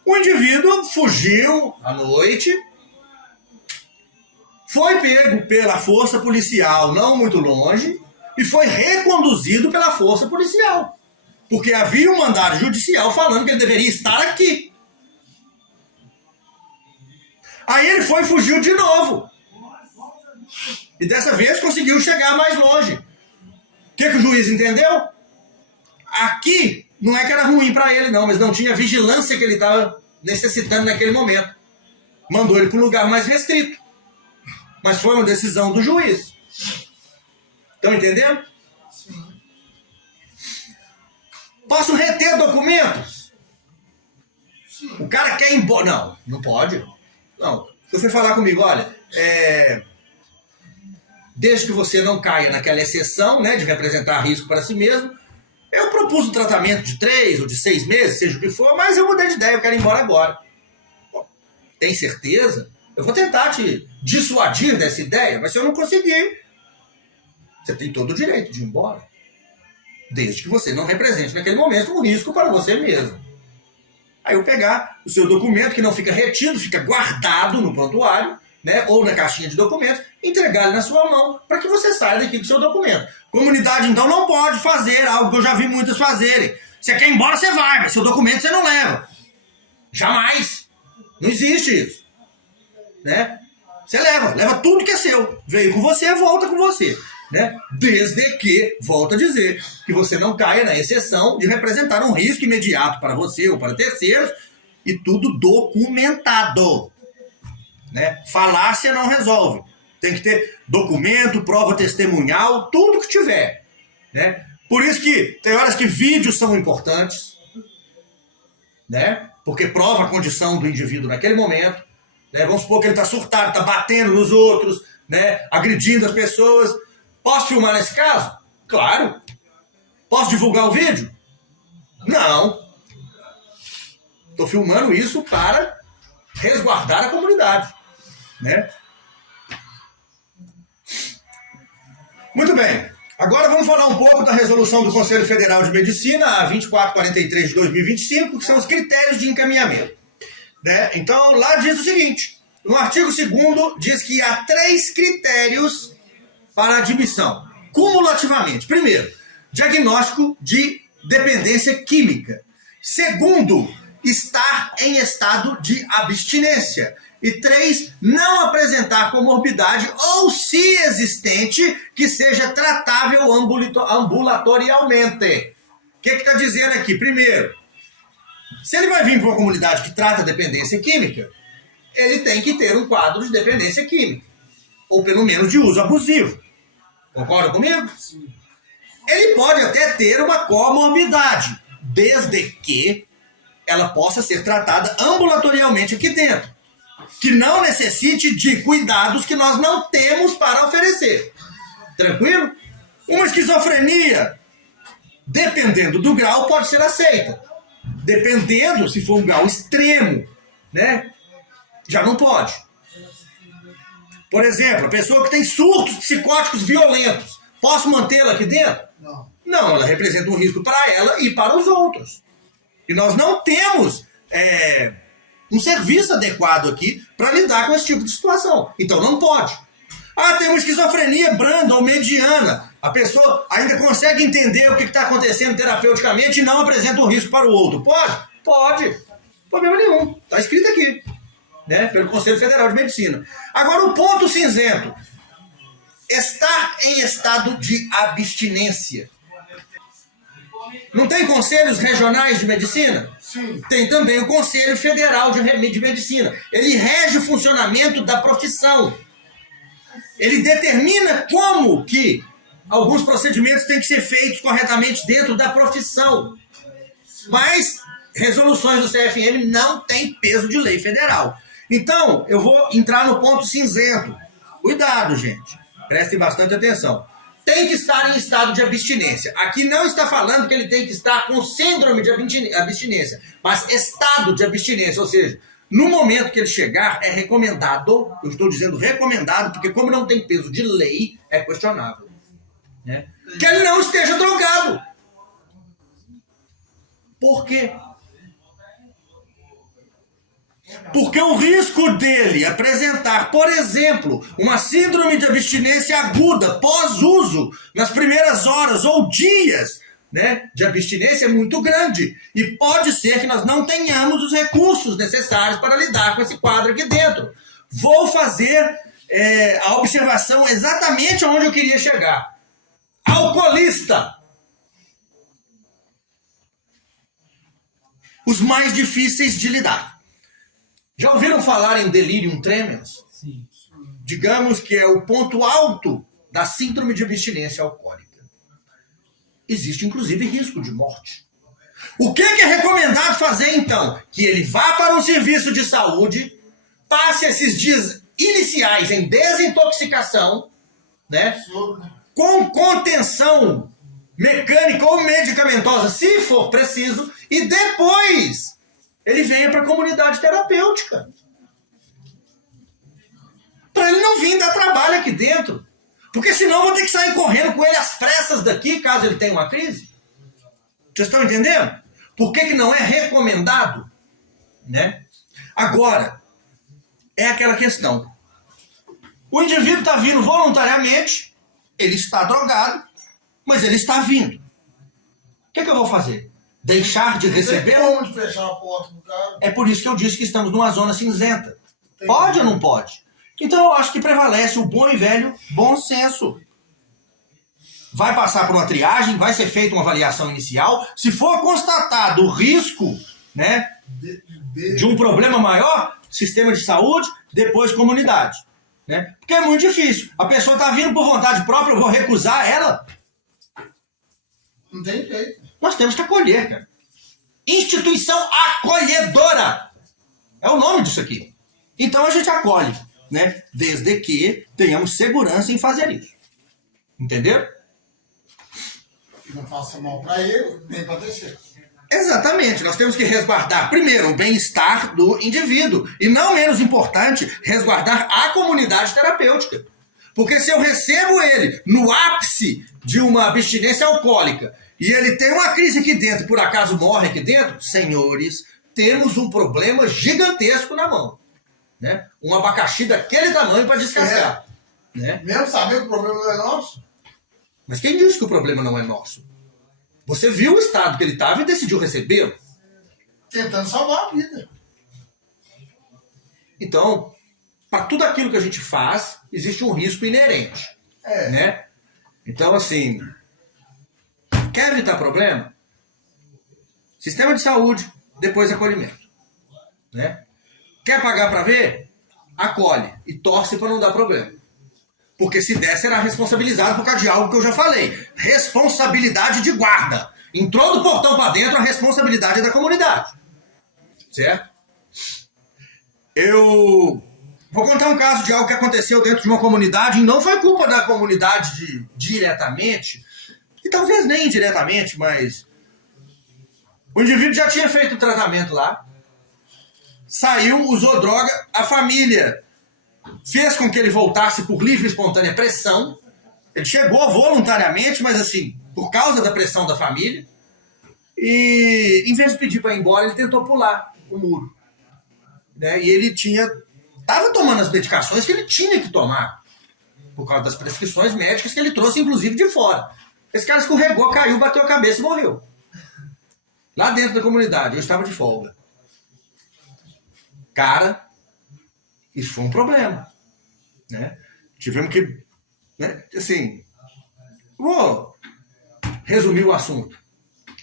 O indivíduo fugiu à noite, foi pego pela força policial não muito longe e foi reconduzido pela força policial. Porque havia um mandado judicial falando que ele deveria estar aqui. Aí ele foi e fugiu de novo. E dessa vez conseguiu chegar mais longe. O que o juiz entendeu? Aqui não é que era ruim para ele não, mas não tinha a vigilância que ele estava necessitando naquele momento. Mandou ele para um lugar mais restrito. Mas foi uma decisão do juiz. Estão entendendo? Sim. Posso reter documentos? Sim. O cara quer ir embora. Não, não pode. Não. Se você falar comigo, olha, desde que você não caia naquela exceção, né, de representar risco para si mesmo, eu propus um tratamento de 3 ou de 6 meses, seja o que for, mas eu mudei de ideia, eu quero ir embora agora. Bom, tem certeza? Eu vou tentar te dissuadir dessa ideia, mas se eu não conseguir, você tem todo o direito de ir embora. Desde que você não represente naquele momento um risco para você mesmo. Aí eu pegar o seu documento, que não fica retido, fica guardado no prontuário, né, ou na caixinha de documentos, entregar ele na sua mão para que você saia daqui com o seu documento. Comunidade, então, não pode fazer algo que eu já vi muitos fazerem. Você quer ir embora, você vai, mas seu documento você não leva. Jamais. Não existe isso. Né? Você leva tudo que é seu. Veio com você, volta com você. Né? Desde que, volto a dizer, que você não caia na exceção de representar um risco imediato para você ou para terceiros, e tudo documentado. Né? Falácia não resolve. Tem que ter documento, prova testemunhal, tudo que tiver. Né? Por isso que tem horas que vídeos são importantes, né? Porque prova a condição do indivíduo naquele momento. Né? Vamos supor que ele está surtado, está batendo nos outros, né? Agredindo as pessoas. Posso filmar nesse caso? Claro. Posso divulgar o vídeo? Não. Estou filmando isso para resguardar a comunidade. Né? Muito bem. Agora vamos falar um pouco da resolução do Conselho Federal de Medicina, a 2443 de 2025, que são os critérios de encaminhamento. Né? Então, lá diz o seguinte, no artigo 2º diz que há 3 critérios para admissão, cumulativamente. Primeiro, diagnóstico de dependência química. Segundo, estar em estado de abstinência. E 3, não apresentar comorbidade ou, se existente, que seja tratável ambulatorialmente. O que está dizendo aqui? Primeiro, se ele vai vir para uma comunidade que trata dependência química, ele tem que ter um quadro de dependência química. Ou pelo menos de uso abusivo. Concorda comigo? Sim. Ele pode até ter uma comorbidade, desde que ela possa ser tratada ambulatorialmente aqui dentro. Que não necessite de cuidados que nós não temos para oferecer. Tranquilo? Uma esquizofrenia, dependendo do grau, pode ser aceita. Dependendo, se for um grau extremo, né? Já não pode. Por exemplo, a pessoa que tem surtos psicóticos violentos, posso mantê-la aqui dentro? Não. Não, ela representa um risco para ela e para os outros. E nós não temos um serviço adequado aqui para lidar com esse tipo de situação. Então não pode. Ah, tem uma esquizofrenia branda ou mediana. A pessoa ainda consegue entender o que está acontecendo terapeuticamente e não apresenta um risco para o outro. Pode? Pode. Problema nenhum. Está escrito aqui. Né? Pelo Conselho Federal de Medicina. Agora o ponto cinzento. Estar em estado de abstinência. Não tem conselhos regionais de medicina? Sim. Tem também o Conselho Federal de Medicina. Ele rege o funcionamento da profissão. Ele determina como que alguns procedimentos têm que ser feitos corretamente dentro da profissão. Mas resoluções do CFM não têm peso de lei federal. Então, eu vou entrar no ponto cinzento. Cuidado, gente. Prestem bastante atenção. Tem que estar em estado de abstinência. Aqui não está falando que ele tem que estar com síndrome de abstinência, mas estado de abstinência, ou seja, no momento que ele chegar, é recomendado, eu estou dizendo recomendado, porque como não tem peso de lei, é questionável. Né? Que ele não esteja drogado. Por quê? Porque o risco dele apresentar, por exemplo, uma síndrome de abstinência aguda pós-uso, nas primeiras horas ou dias, né, de abstinência é muito grande. E pode ser que nós não tenhamos os recursos necessários para lidar com esse quadro aqui dentro. Vou fazer a observação exatamente onde eu queria chegar. Alcoolista. Os mais difíceis de lidar. Já ouviram falar em delirium tremens? Sim. Digamos que é o ponto alto da síndrome de abstinência alcoólica. Existe, inclusive, risco de morte. O que é recomendado fazer, então? Que ele vá para um serviço de saúde, passe esses dias iniciais em desintoxicação, né? Com contenção mecânica ou medicamentosa, se for preciso, e depois ele venha para a comunidade terapêutica. Para ele não vir dar trabalho aqui dentro. Porque senão eu vou ter que sair correndo com ele às pressas daqui, caso ele tenha uma crise. Vocês estão entendendo? Por que não é recomendado? Né? Agora, é aquela questão. O indivíduo está vindo voluntariamente, ele está drogado, mas ele está vindo. O que eu vou fazer? Deixar de receber? Não tem como fechar a porta do cara. É por isso que eu disse que estamos numa zona cinzenta. Pode ou não pode? Então eu acho que prevalece o bom e velho bom senso. Vai passar por uma triagem, vai ser feita uma avaliação inicial. Se for constatado o risco, né, de um problema maior, sistema de saúde, depois comunidade. Né? Porque é muito difícil. A pessoa está vindo por vontade própria, eu vou recusar ela? Não tem jeito. Nós temos que acolher, cara. Instituição acolhedora. É o nome disso aqui. Então a gente acolhe, né? Desde que tenhamos segurança em fazer isso. Entendeu? Que não faça mal para ele, nem para terceiro. Exatamente. Nós temos que resguardar, primeiro, o bem-estar do indivíduo. E não menos importante, resguardar a comunidade terapêutica. Porque se eu recebo ele no ápice de uma abstinência alcoólica e ele tem uma crise aqui dentro, por acaso morre aqui dentro, senhores, temos um problema gigantesco na mão. Né? Um abacaxi daquele tamanho para descascar. Né? Mesmo sabendo que o problema não é nosso. Mas quem disse que o problema não é nosso? Você viu o estado que ele estava e decidiu recebê-lo. Tentando salvar a vida. Então, para tudo aquilo que a gente faz, existe um risco inerente. Né? Então, assim, quer evitar problema? Sistema de saúde, depois acolhimento. Né? Quer pagar para ver? Acolhe e torce para não dar problema. Porque se der, será responsabilizado por causa de algo que eu já falei. Responsabilidade de guarda. Entrou do portão para dentro, a responsabilidade é da comunidade. Certo? Eu vou contar um caso de algo que aconteceu dentro de uma comunidade, e não foi culpa da comunidade diretamente, e talvez nem indiretamente, mas o indivíduo já tinha feito o tratamento lá, saiu, usou droga, a família fez com que ele voltasse por livre e espontânea pressão. Ele chegou voluntariamente, mas assim, por causa da pressão da família. E em vez de pedir para ir embora, ele tentou pular o muro. Né? E ele estava tomando as medicações que ele tinha que tomar, por causa das prescrições médicas que ele trouxe, inclusive, de fora. Esse cara escorregou, caiu, bateu a cabeça e morreu. Lá dentro da comunidade, eu estava de folga. Cara, isso foi um problema. Né? Tivemos que, né, assim, vou resumir o assunto.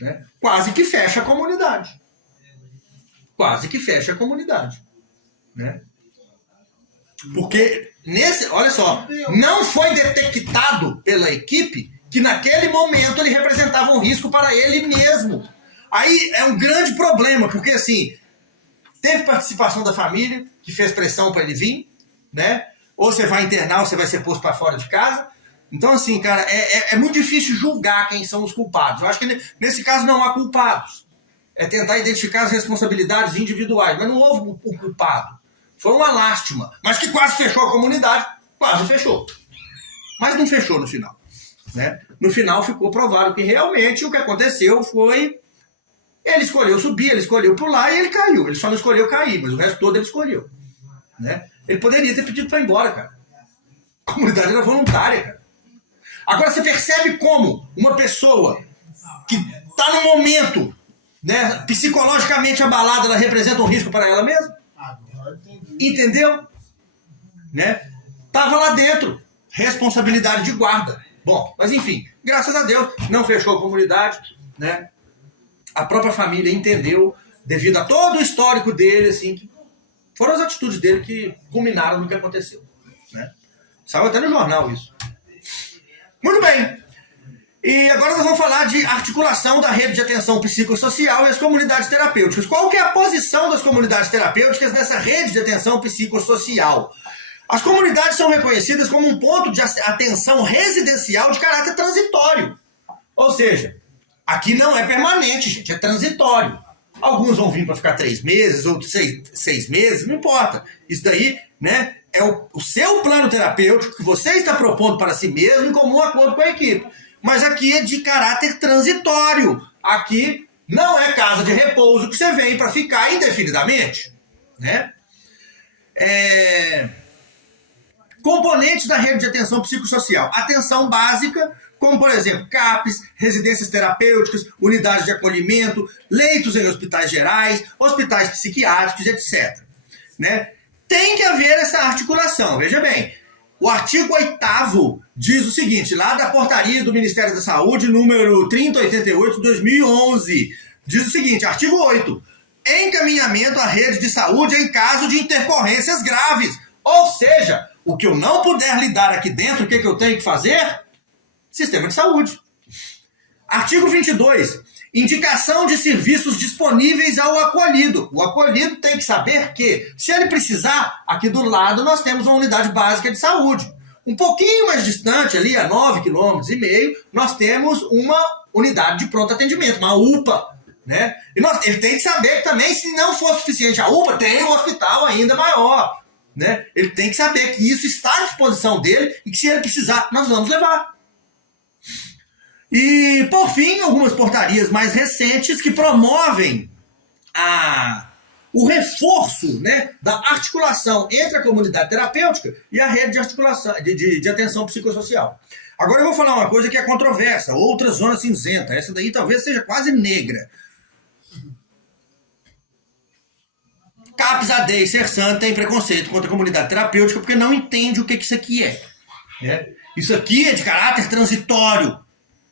Né? Quase que fecha a comunidade. Quase que fecha a comunidade. Né? Porque, olha só, não foi detectado pela equipe que naquele momento ele representava um risco para ele mesmo. Aí é um grande problema, porque assim, teve participação da família, que fez pressão para ele vir, né? Ou você vai internar, ou você vai ser posto para fora de casa. Então, assim, cara, é muito difícil julgar quem são os culpados. Eu acho que nesse caso não há culpados. É tentar identificar as responsabilidades individuais. Mas não houve um culpado. Foi uma lástima. Mas que quase fechou a comunidade. Quase fechou. Mas não fechou no final. Né? No final ficou provado que realmente o que aconteceu foi... Ele escolheu subir, ele escolheu pular e ele caiu. Ele só não escolheu cair, mas o resto todo ele escolheu. Né? Ele poderia ter pedido para ir embora, cara. A comunidade era voluntária, cara. Agora você percebe como uma pessoa que está no momento, né, psicologicamente abalada, ela representa um risco para ela mesma? Entendeu? Né? Tava lá dentro. Responsabilidade de guarda. Bom, mas enfim, graças a Deus, não fechou a comunidade, né? A própria família entendeu, devido a todo o histórico dele, assim, que foram as atitudes dele que culminaram no que aconteceu. Né? Saiu até no jornal isso. Muito bem. E agora nós vamos falar de articulação da rede de atenção psicossocial e as comunidades terapêuticas. Qual que é a posição das comunidades terapêuticas nessa rede de atenção psicossocial? As comunidades são reconhecidas como um ponto de atenção residencial de caráter transitório. Ou seja, aqui não é permanente, gente, é transitório. Alguns vão vir para ficar 3 meses, outros 6 meses, não importa. Isso daí, né, é o seu plano terapêutico que você está propondo para si mesmo em comum acordo com a equipe. Mas aqui é de caráter transitório. Aqui não é casa de repouso que você vem para ficar indefinidamente, né? Componentes da rede de atenção psicossocial. Atenção básica, como, por exemplo, CAPs, residências terapêuticas, unidades de acolhimento, leitos em hospitais gerais, hospitais psiquiátricos, etc. Né? Tem que haver essa articulação. Veja bem, o artigo 8º diz o seguinte, lá da portaria do Ministério da Saúde, número 3088 de 2011, diz o seguinte, artigo 8, encaminhamento à rede de saúde em caso de intercorrências graves. Ou seja, o que eu não puder lidar aqui dentro, o que eu tenho que fazer? Sistema de saúde. Artigo 22. Indicação de serviços disponíveis ao acolhido. O acolhido tem que saber que, se ele precisar, aqui do lado nós temos uma unidade básica de saúde. Um pouquinho mais distante, ali a 9,5 km, nós temos uma unidade de pronto atendimento, uma UPA. Né? E ele tem que saber que também, se não for suficiente a UPA, tem um hospital ainda maior. Né? Ele tem que saber que isso está à disposição dele e que, se ele precisar, nós vamos levar. E, por fim, algumas portarias mais recentes que promovem o reforço, né, da articulação entre a comunidade terapêutica e a rede de articulação de atenção psicossocial. Agora eu vou falar uma coisa que é controversa, outra zona cinzenta. Essa daí talvez seja quase negra. CAPS, AD e Sersan têm preconceito contra a comunidade terapêutica porque não entende o que isso aqui é. Né? Isso aqui é de caráter transitório.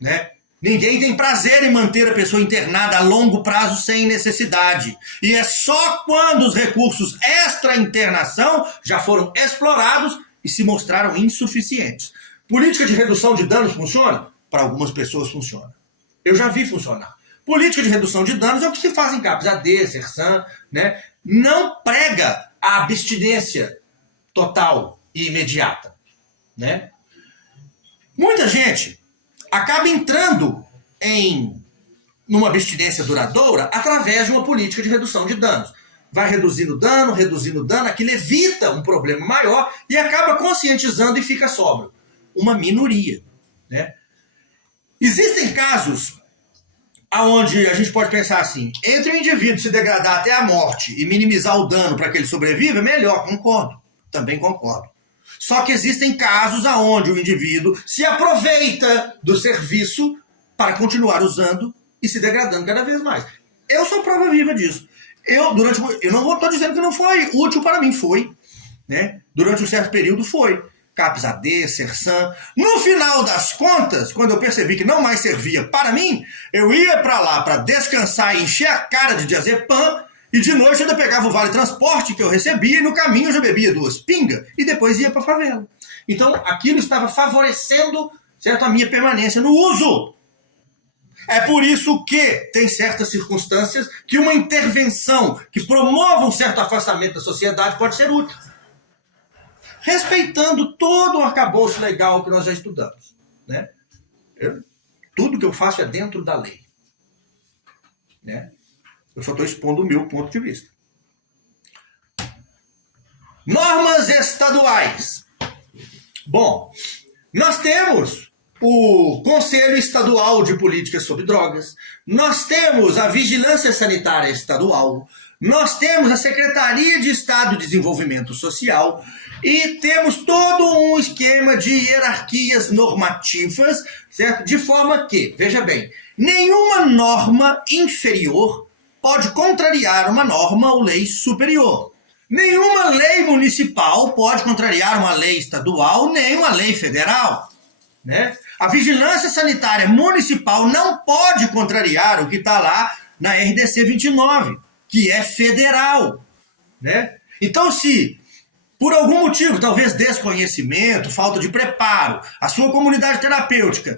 Né? Ninguém tem prazer em manter a pessoa internada a longo prazo sem necessidade. E é só quando os recursos extra-internação já foram explorados e se mostraram insuficientes. Política de redução de danos funciona? Para algumas pessoas funciona. Eu já vi funcionar. Política de redução de danos é o que se faz em CAPS, AD, Sersan, né? Não prega a abstinência total e imediata. Né? Muita gente acaba entrando numa abstinência duradoura através de uma política de redução de danos. Vai reduzindo dano, aquilo evita um problema maior e acaba conscientizando e fica sóbrio. Uma minoria. Né? Existem casos onde a gente pode pensar assim, entre o indivíduo se degradar até a morte e minimizar o dano para que ele sobreviva, é melhor, concordo, também concordo. Só que existem casos onde o indivíduo se aproveita do serviço para continuar usando e se degradando cada vez mais. Eu sou prova viva disso. Eu não estou dizendo que não foi útil para mim, foi. Né? Durante um certo período foi. CAPS, AD, Sersan. No final das contas, quando eu percebi que não mais servia para mim, eu ia para lá para descansar e encher a cara de diazepam. E de noite eu ainda pegava o vale transporte que eu recebia e no caminho eu já bebia 2 pingas e depois ia para a favela. Então aquilo estava favorecendo, certo, a minha permanência no uso. É por isso que tem certas circunstâncias que uma intervenção que promova um certo afastamento da sociedade pode ser útil. Respeitando todo o arcabouço legal que nós já estudamos. Né? Tudo que eu faço é dentro da lei. Né? Eu só estou expondo o meu ponto de vista. Normas estaduais. Bom, nós temos o Conselho Estadual de Políticas sobre Drogas, nós temos a Vigilância Sanitária Estadual, nós temos a Secretaria de Estado de Desenvolvimento Social e temos todo um esquema de hierarquias normativas, certo? De forma que, veja bem, nenhuma norma inferior pode contrariar uma norma ou lei superior. Nenhuma lei municipal pode contrariar uma lei estadual, nem uma lei federal. Né? A vigilância sanitária municipal não pode contrariar o que está lá na RDC 29, que é federal. Né? Então, se por algum motivo, talvez desconhecimento, falta de preparo, a sua comunidade terapêutica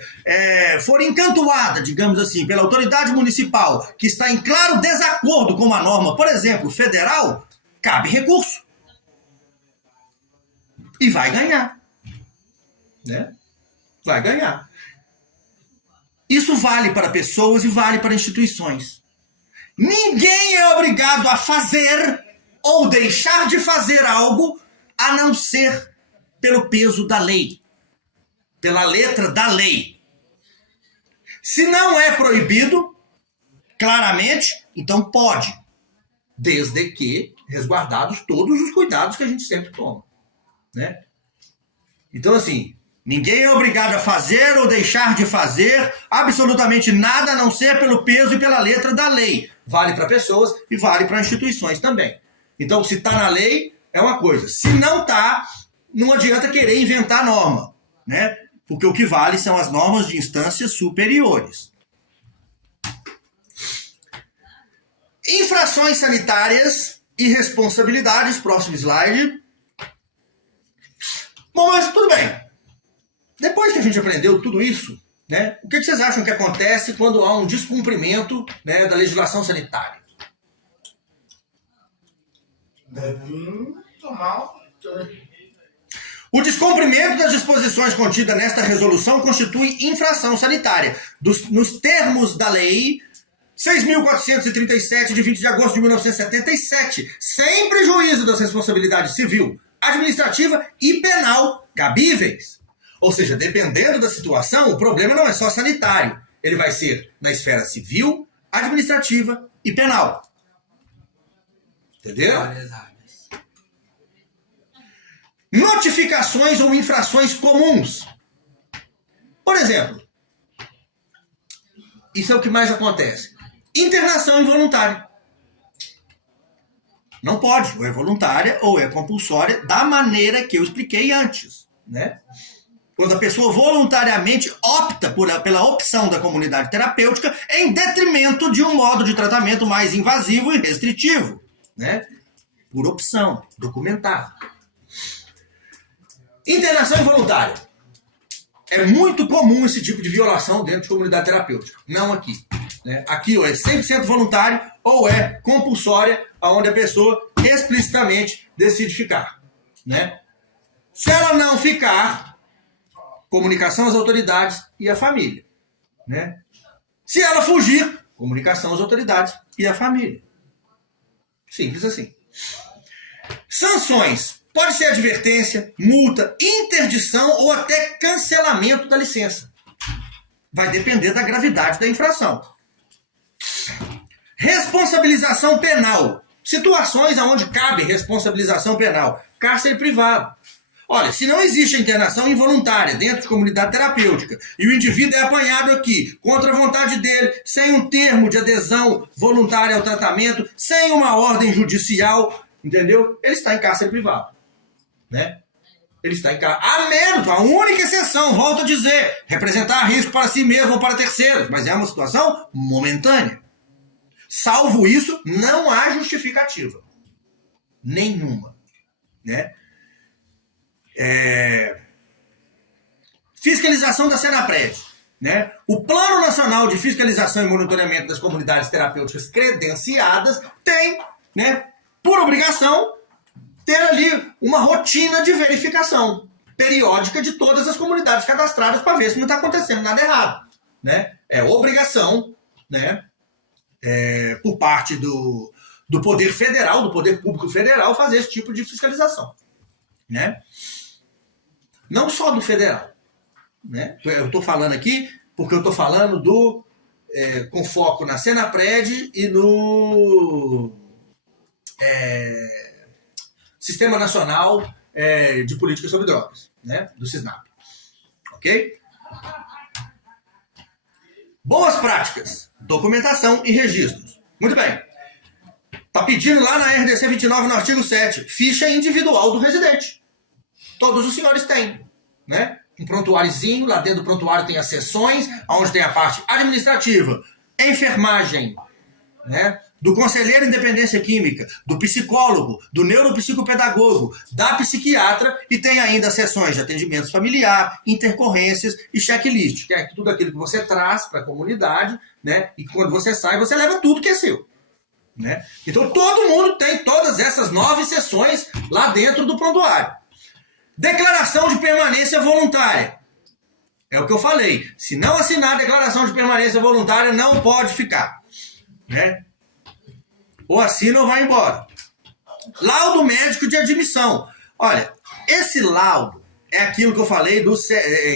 for encantoada, digamos assim, pela autoridade municipal, que está em claro desacordo com uma norma, por exemplo, federal, cabe recurso. E vai ganhar. Né? Vai ganhar. Isso vale para pessoas e vale para instituições. Ninguém é obrigado a fazer ou deixar de fazer algo a não ser pelo peso da lei, pela letra da lei. Se não é proibido, claramente, então pode, desde que resguardados todos os cuidados que a gente sempre toma. Né? Então, assim, ninguém é obrigado a fazer ou deixar de fazer absolutamente nada a não ser pelo peso e pela letra da lei. Vale para pessoas e vale para instituições também. Então, se está na lei, é uma coisa. Se não está, não adianta querer inventar norma, né? Porque o que vale são as normas de instâncias superiores. Infrações sanitárias e responsabilidades. Próximo slide. Bom, mas tudo bem. Depois que a gente aprendeu tudo isso, né, o que vocês acham que acontece quando há um descumprimento, né, da legislação sanitária? Deve tomar. O descumprimento das disposições contidas nesta resolução constitui infração sanitária, nos termos da Lei 6.437, de 20 de agosto de 1977, sem prejuízo das responsabilidades civil, administrativa e penal cabíveis. Ou seja, dependendo da situação, o problema não é só sanitário. Ele vai ser na esfera civil, administrativa e penal. Entendeu? Várias áreas. Notificações ou infrações comuns. Por exemplo, isso é o que mais acontece. Internação involuntária. Não pode, ou é voluntária ou é compulsória, da maneira que eu expliquei antes, né? Quando a pessoa voluntariamente opta pela opção da comunidade terapêutica em detrimento de um modo de tratamento mais invasivo e restritivo, né? Por opção, documentada. Internação involuntária. É muito comum esse tipo de violação dentro de comunidade terapêutica. Não aqui. Né? Aqui ou é 100% voluntário ou é compulsória, onde a pessoa explicitamente decide ficar. Né? Se ela não ficar, comunicação às autoridades e à família. Né? Se ela fugir, comunicação às autoridades e à família. Simples assim. Sanções. Pode ser advertência, multa, interdição ou até cancelamento da licença. Vai depender da gravidade da infração. Responsabilização penal. Situações onde cabe responsabilização penal. Cárcere privado. Olha, se não existe a internação involuntária dentro de comunidade terapêutica e o indivíduo é apanhado aqui, contra a vontade dele, sem um termo de adesão voluntária ao tratamento, sem uma ordem judicial, entendeu? Ele está em cárcere privado. Né? Ele está em cárcere. A menos, a única exceção, volto a dizer, representar risco para si mesmo ou para terceiros, mas é uma situação momentânea. Salvo isso, não há justificativa. Nenhuma. Né? Fiscalização da Senapred. Né? O Plano Nacional de Fiscalização e Monitoramento das Comunidades Terapêuticas Credenciadas tem, né, por obrigação, ter ali uma rotina de verificação periódica de todas as comunidades cadastradas para ver se não está acontecendo nada errado. Né? É obrigação, né, por parte do Poder Federal, do Poder Público Federal, fazer esse tipo de fiscalização. Né? Não só do federal. Né? Eu estou falando aqui porque eu estou falando com foco na Senapred e no Sistema Nacional de Política sobre Drogas, né? Do SISNAP. Ok? Boas práticas, documentação e registros. Muito bem. Está pedindo lá na RDC 29, no artigo 7, ficha individual do residente. Todos os senhores têm, né? Um prontuáriozinho, lá dentro do prontuário tem as seções, onde tem a parte administrativa, enfermagem, né? do conselheiro em dependência química, do psicólogo, do neuropsicopedagogo, da psiquiatra, e tem ainda sessões de atendimento familiar, intercorrências e checklist, que é tudo aquilo que você traz para a comunidade, né? E quando você sai, você leva tudo que é seu. Né? Então todo mundo tem todas essas 9 sessões lá dentro do prontuário. Declaração de permanência voluntária. É o que eu falei. Se não assinar a declaração de permanência voluntária, não pode ficar. Né? Ou assina ou vai embora. Laudo médico de admissão. Olha, esse laudo é aquilo que eu falei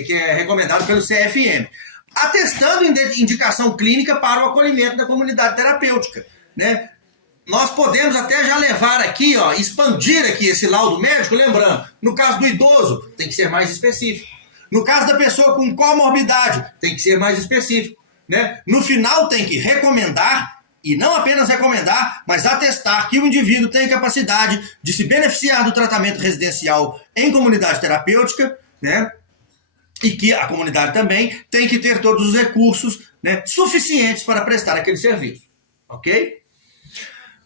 que é recomendado pelo CFM. Atestando indicação clínica para o acolhimento da comunidade terapêutica. Né? Nós podemos até já levar aqui, ó, expandir aqui esse laudo médico, lembrando, no caso do idoso, tem que ser mais específico. No caso da pessoa com comorbidade, tem que ser mais específico. Né? No final tem que recomendar, e não apenas recomendar, mas atestar que o indivíduo tem capacidade de se beneficiar do tratamento residencial em comunidade terapêutica, né? E que a comunidade também tem que ter todos os recursos, né, suficientes para prestar aquele serviço. Ok?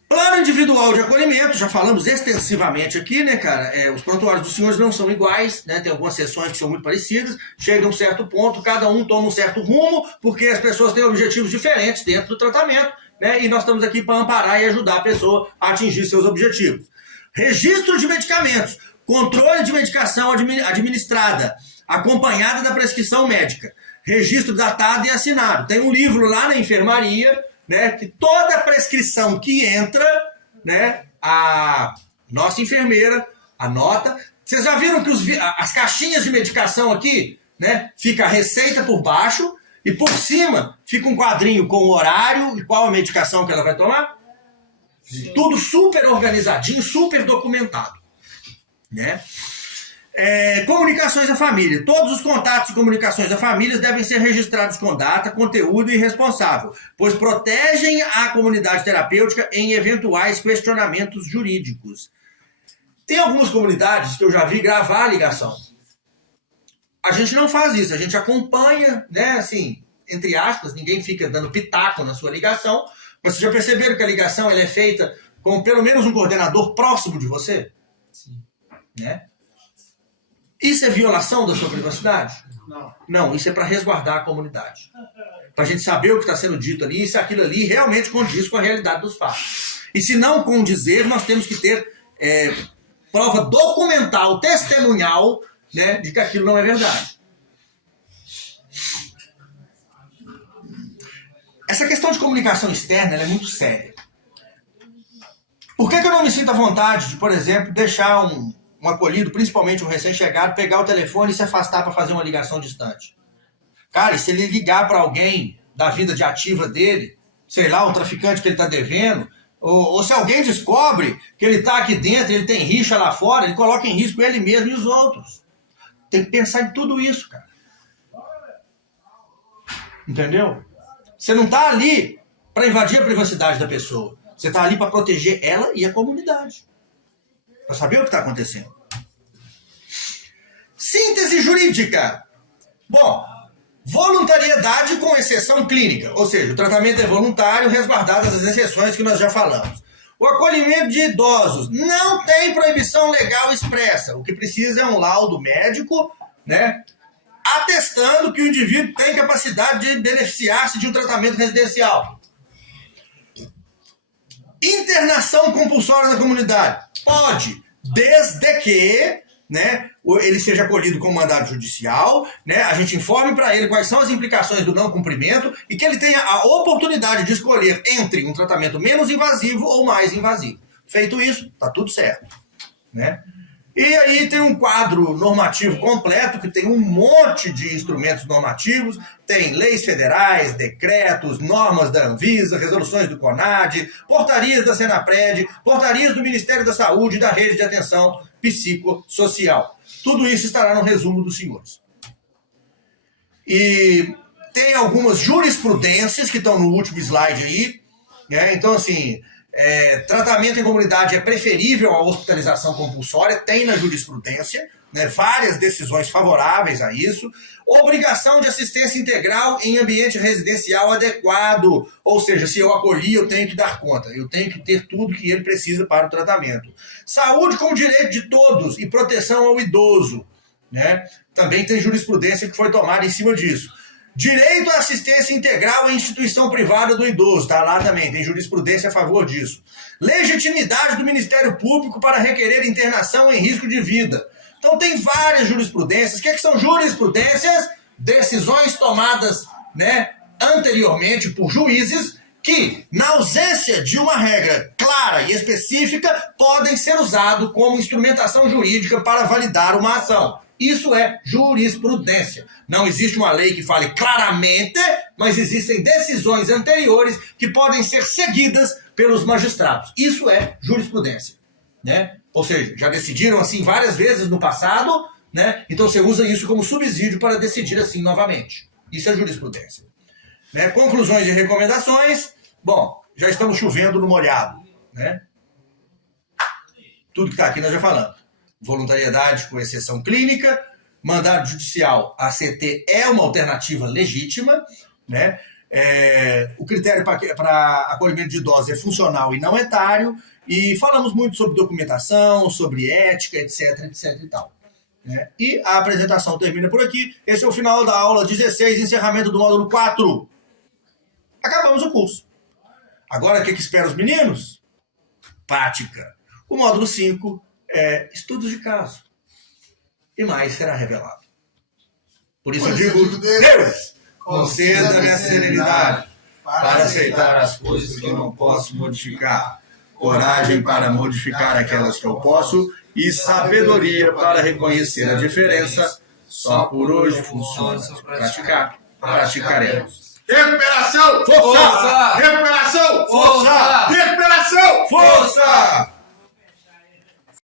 Plano individual de acolhimento, já falamos extensivamente aqui, né, cara? Os prontuários dos senhores não são iguais, né? Tem algumas sessões que são muito parecidas, chega a um certo ponto, cada um toma um certo rumo, porque as pessoas têm objetivos diferentes dentro do tratamento, né? E nós estamos aqui para amparar e ajudar a pessoa a atingir seus objetivos. Registro de medicamentos, controle de medicação administrada, acompanhada da prescrição médica, registro datado e assinado. Tem um livro lá na enfermaria, né, que toda prescrição que entra, né, a nossa enfermeira anota. Vocês já viram que as caixinhas de medicação aqui, né, fica a receita por baixo e por cima fica um quadrinho com o horário e qual a medicação que ela vai tomar? Sim. Tudo super organizadinho, super documentado. Né? Comunicações à família. Todos os contatos e comunicações à família devem ser registrados com data, conteúdo e responsável, pois protegem a comunidade terapêutica em eventuais questionamentos jurídicos. Tem algumas comunidades que eu já vi gravar a ligação. A gente não faz isso, a gente acompanha, né, assim, entre aspas, ninguém fica dando pitaco na sua ligação, mas vocês já perceberam que a ligação ela é feita com pelo menos um coordenador próximo de você? Sim. Né? Isso é violação da sua privacidade? Não. Não, isso é para resguardar a comunidade. Para a gente saber o que está sendo dito ali e se aquilo ali realmente condiz com a realidade dos fatos. E se não condizer, nós temos que ter prova documental, testemunhal, né, de que aquilo não é verdade. Essa questão de comunicação externa ela é muito séria. Por que eu não me sinto à vontade de, por exemplo, deixar um acolhido, principalmente um recém-chegado, pegar o telefone e se afastar para fazer uma ligação distante? Cara, e se ele ligar para alguém da vida de ativa dele, sei lá, um traficante que ele está devendo, ou se alguém descobre que ele está aqui dentro, ele tem rixa lá fora, ele coloca em risco ele mesmo e os outros. Tem que pensar em tudo isso, cara. Entendeu? Você não está ali para invadir a privacidade da pessoa. Você está ali para proteger ela e a comunidade. Para saber o que está acontecendo. Síntese jurídica. Bom, voluntariedade com exceção clínica. Ou seja, o tratamento é voluntário, resguardadas as exceções que nós já falamos. O acolhimento de idosos não tem proibição legal expressa. O que precisa é um laudo médico, né, atestando que o indivíduo tem capacidade de beneficiar-se de um tratamento residencial. Internação compulsória na comunidade. Pode, desde que, né, ele seja acolhido com mandado judicial, né, a gente informe para ele quais são as implicações do não cumprimento e que ele tenha a oportunidade de escolher entre um tratamento menos invasivo ou mais invasivo. Feito isso, tá tudo certo. Né? E aí tem um quadro normativo completo, que tem um monte de instrumentos normativos, tem leis federais, decretos, normas da Anvisa, resoluções do CONAD, portarias da Senapred, portarias do Ministério da Saúde e da Rede de Atenção Psicossocial. Tudo isso estará no resumo dos senhores. E tem algumas jurisprudências que estão no último slide aí, né? Então, assim, tratamento em comunidade é preferível à hospitalização compulsória, tem na jurisprudência, né, várias decisões favoráveis a isso. Obrigação de assistência integral em ambiente residencial adequado. Ou seja, se eu acolhi, eu tenho que dar conta. Eu tenho que ter tudo que ele precisa para o tratamento. Saúde como direito de todos e proteção ao idoso, né? Também tem jurisprudência que foi tomada em cima disso. Direito à assistência integral em instituição privada do idoso. Está lá também, tem jurisprudência a favor disso. Legitimidade do Ministério Público para requerer internação em risco de vida. Então tem várias jurisprudências. O que são jurisprudências? Decisões tomadas, né, anteriormente por juízes que, na ausência de uma regra clara e específica, podem ser usados como instrumentação jurídica para validar uma ação. Isso é jurisprudência. Não existe uma lei que fale claramente, mas existem decisões anteriores que podem ser seguidas pelos magistrados. Isso é jurisprudência, né? Ou seja, já decidiram assim várias vezes no passado, né? Então você usa isso como subsídio para decidir assim novamente. Isso é jurisprudência. Né? Conclusões e recomendações. Bom, já estamos chovendo no molhado, né? Tudo que está aqui nós já falamos. Voluntariedade com exceção clínica, mandado judicial, ACT é uma alternativa legítima, né? O critério para acolhimento de idosos é funcional e não etário, e falamos muito sobre documentação, sobre ética, etc, etc e tal. Né? E a apresentação termina por aqui. Esse é o final da aula 16, encerramento do módulo 4. Acabamos o curso. Agora, o que espera os meninos? Prática. O módulo 5 é estudos de caso. E mais será revelado. Por isso eu digo, Deus, conceda-me a serenidade para aceitar as coisas que eu não posso modificar, coragem para modificar aquelas que eu posso e sabedoria para reconhecer a diferença. Só por hoje funciona. Praticar, praticaremos. Recuperação! Força! Recuperação! Força! Recuperação! Força!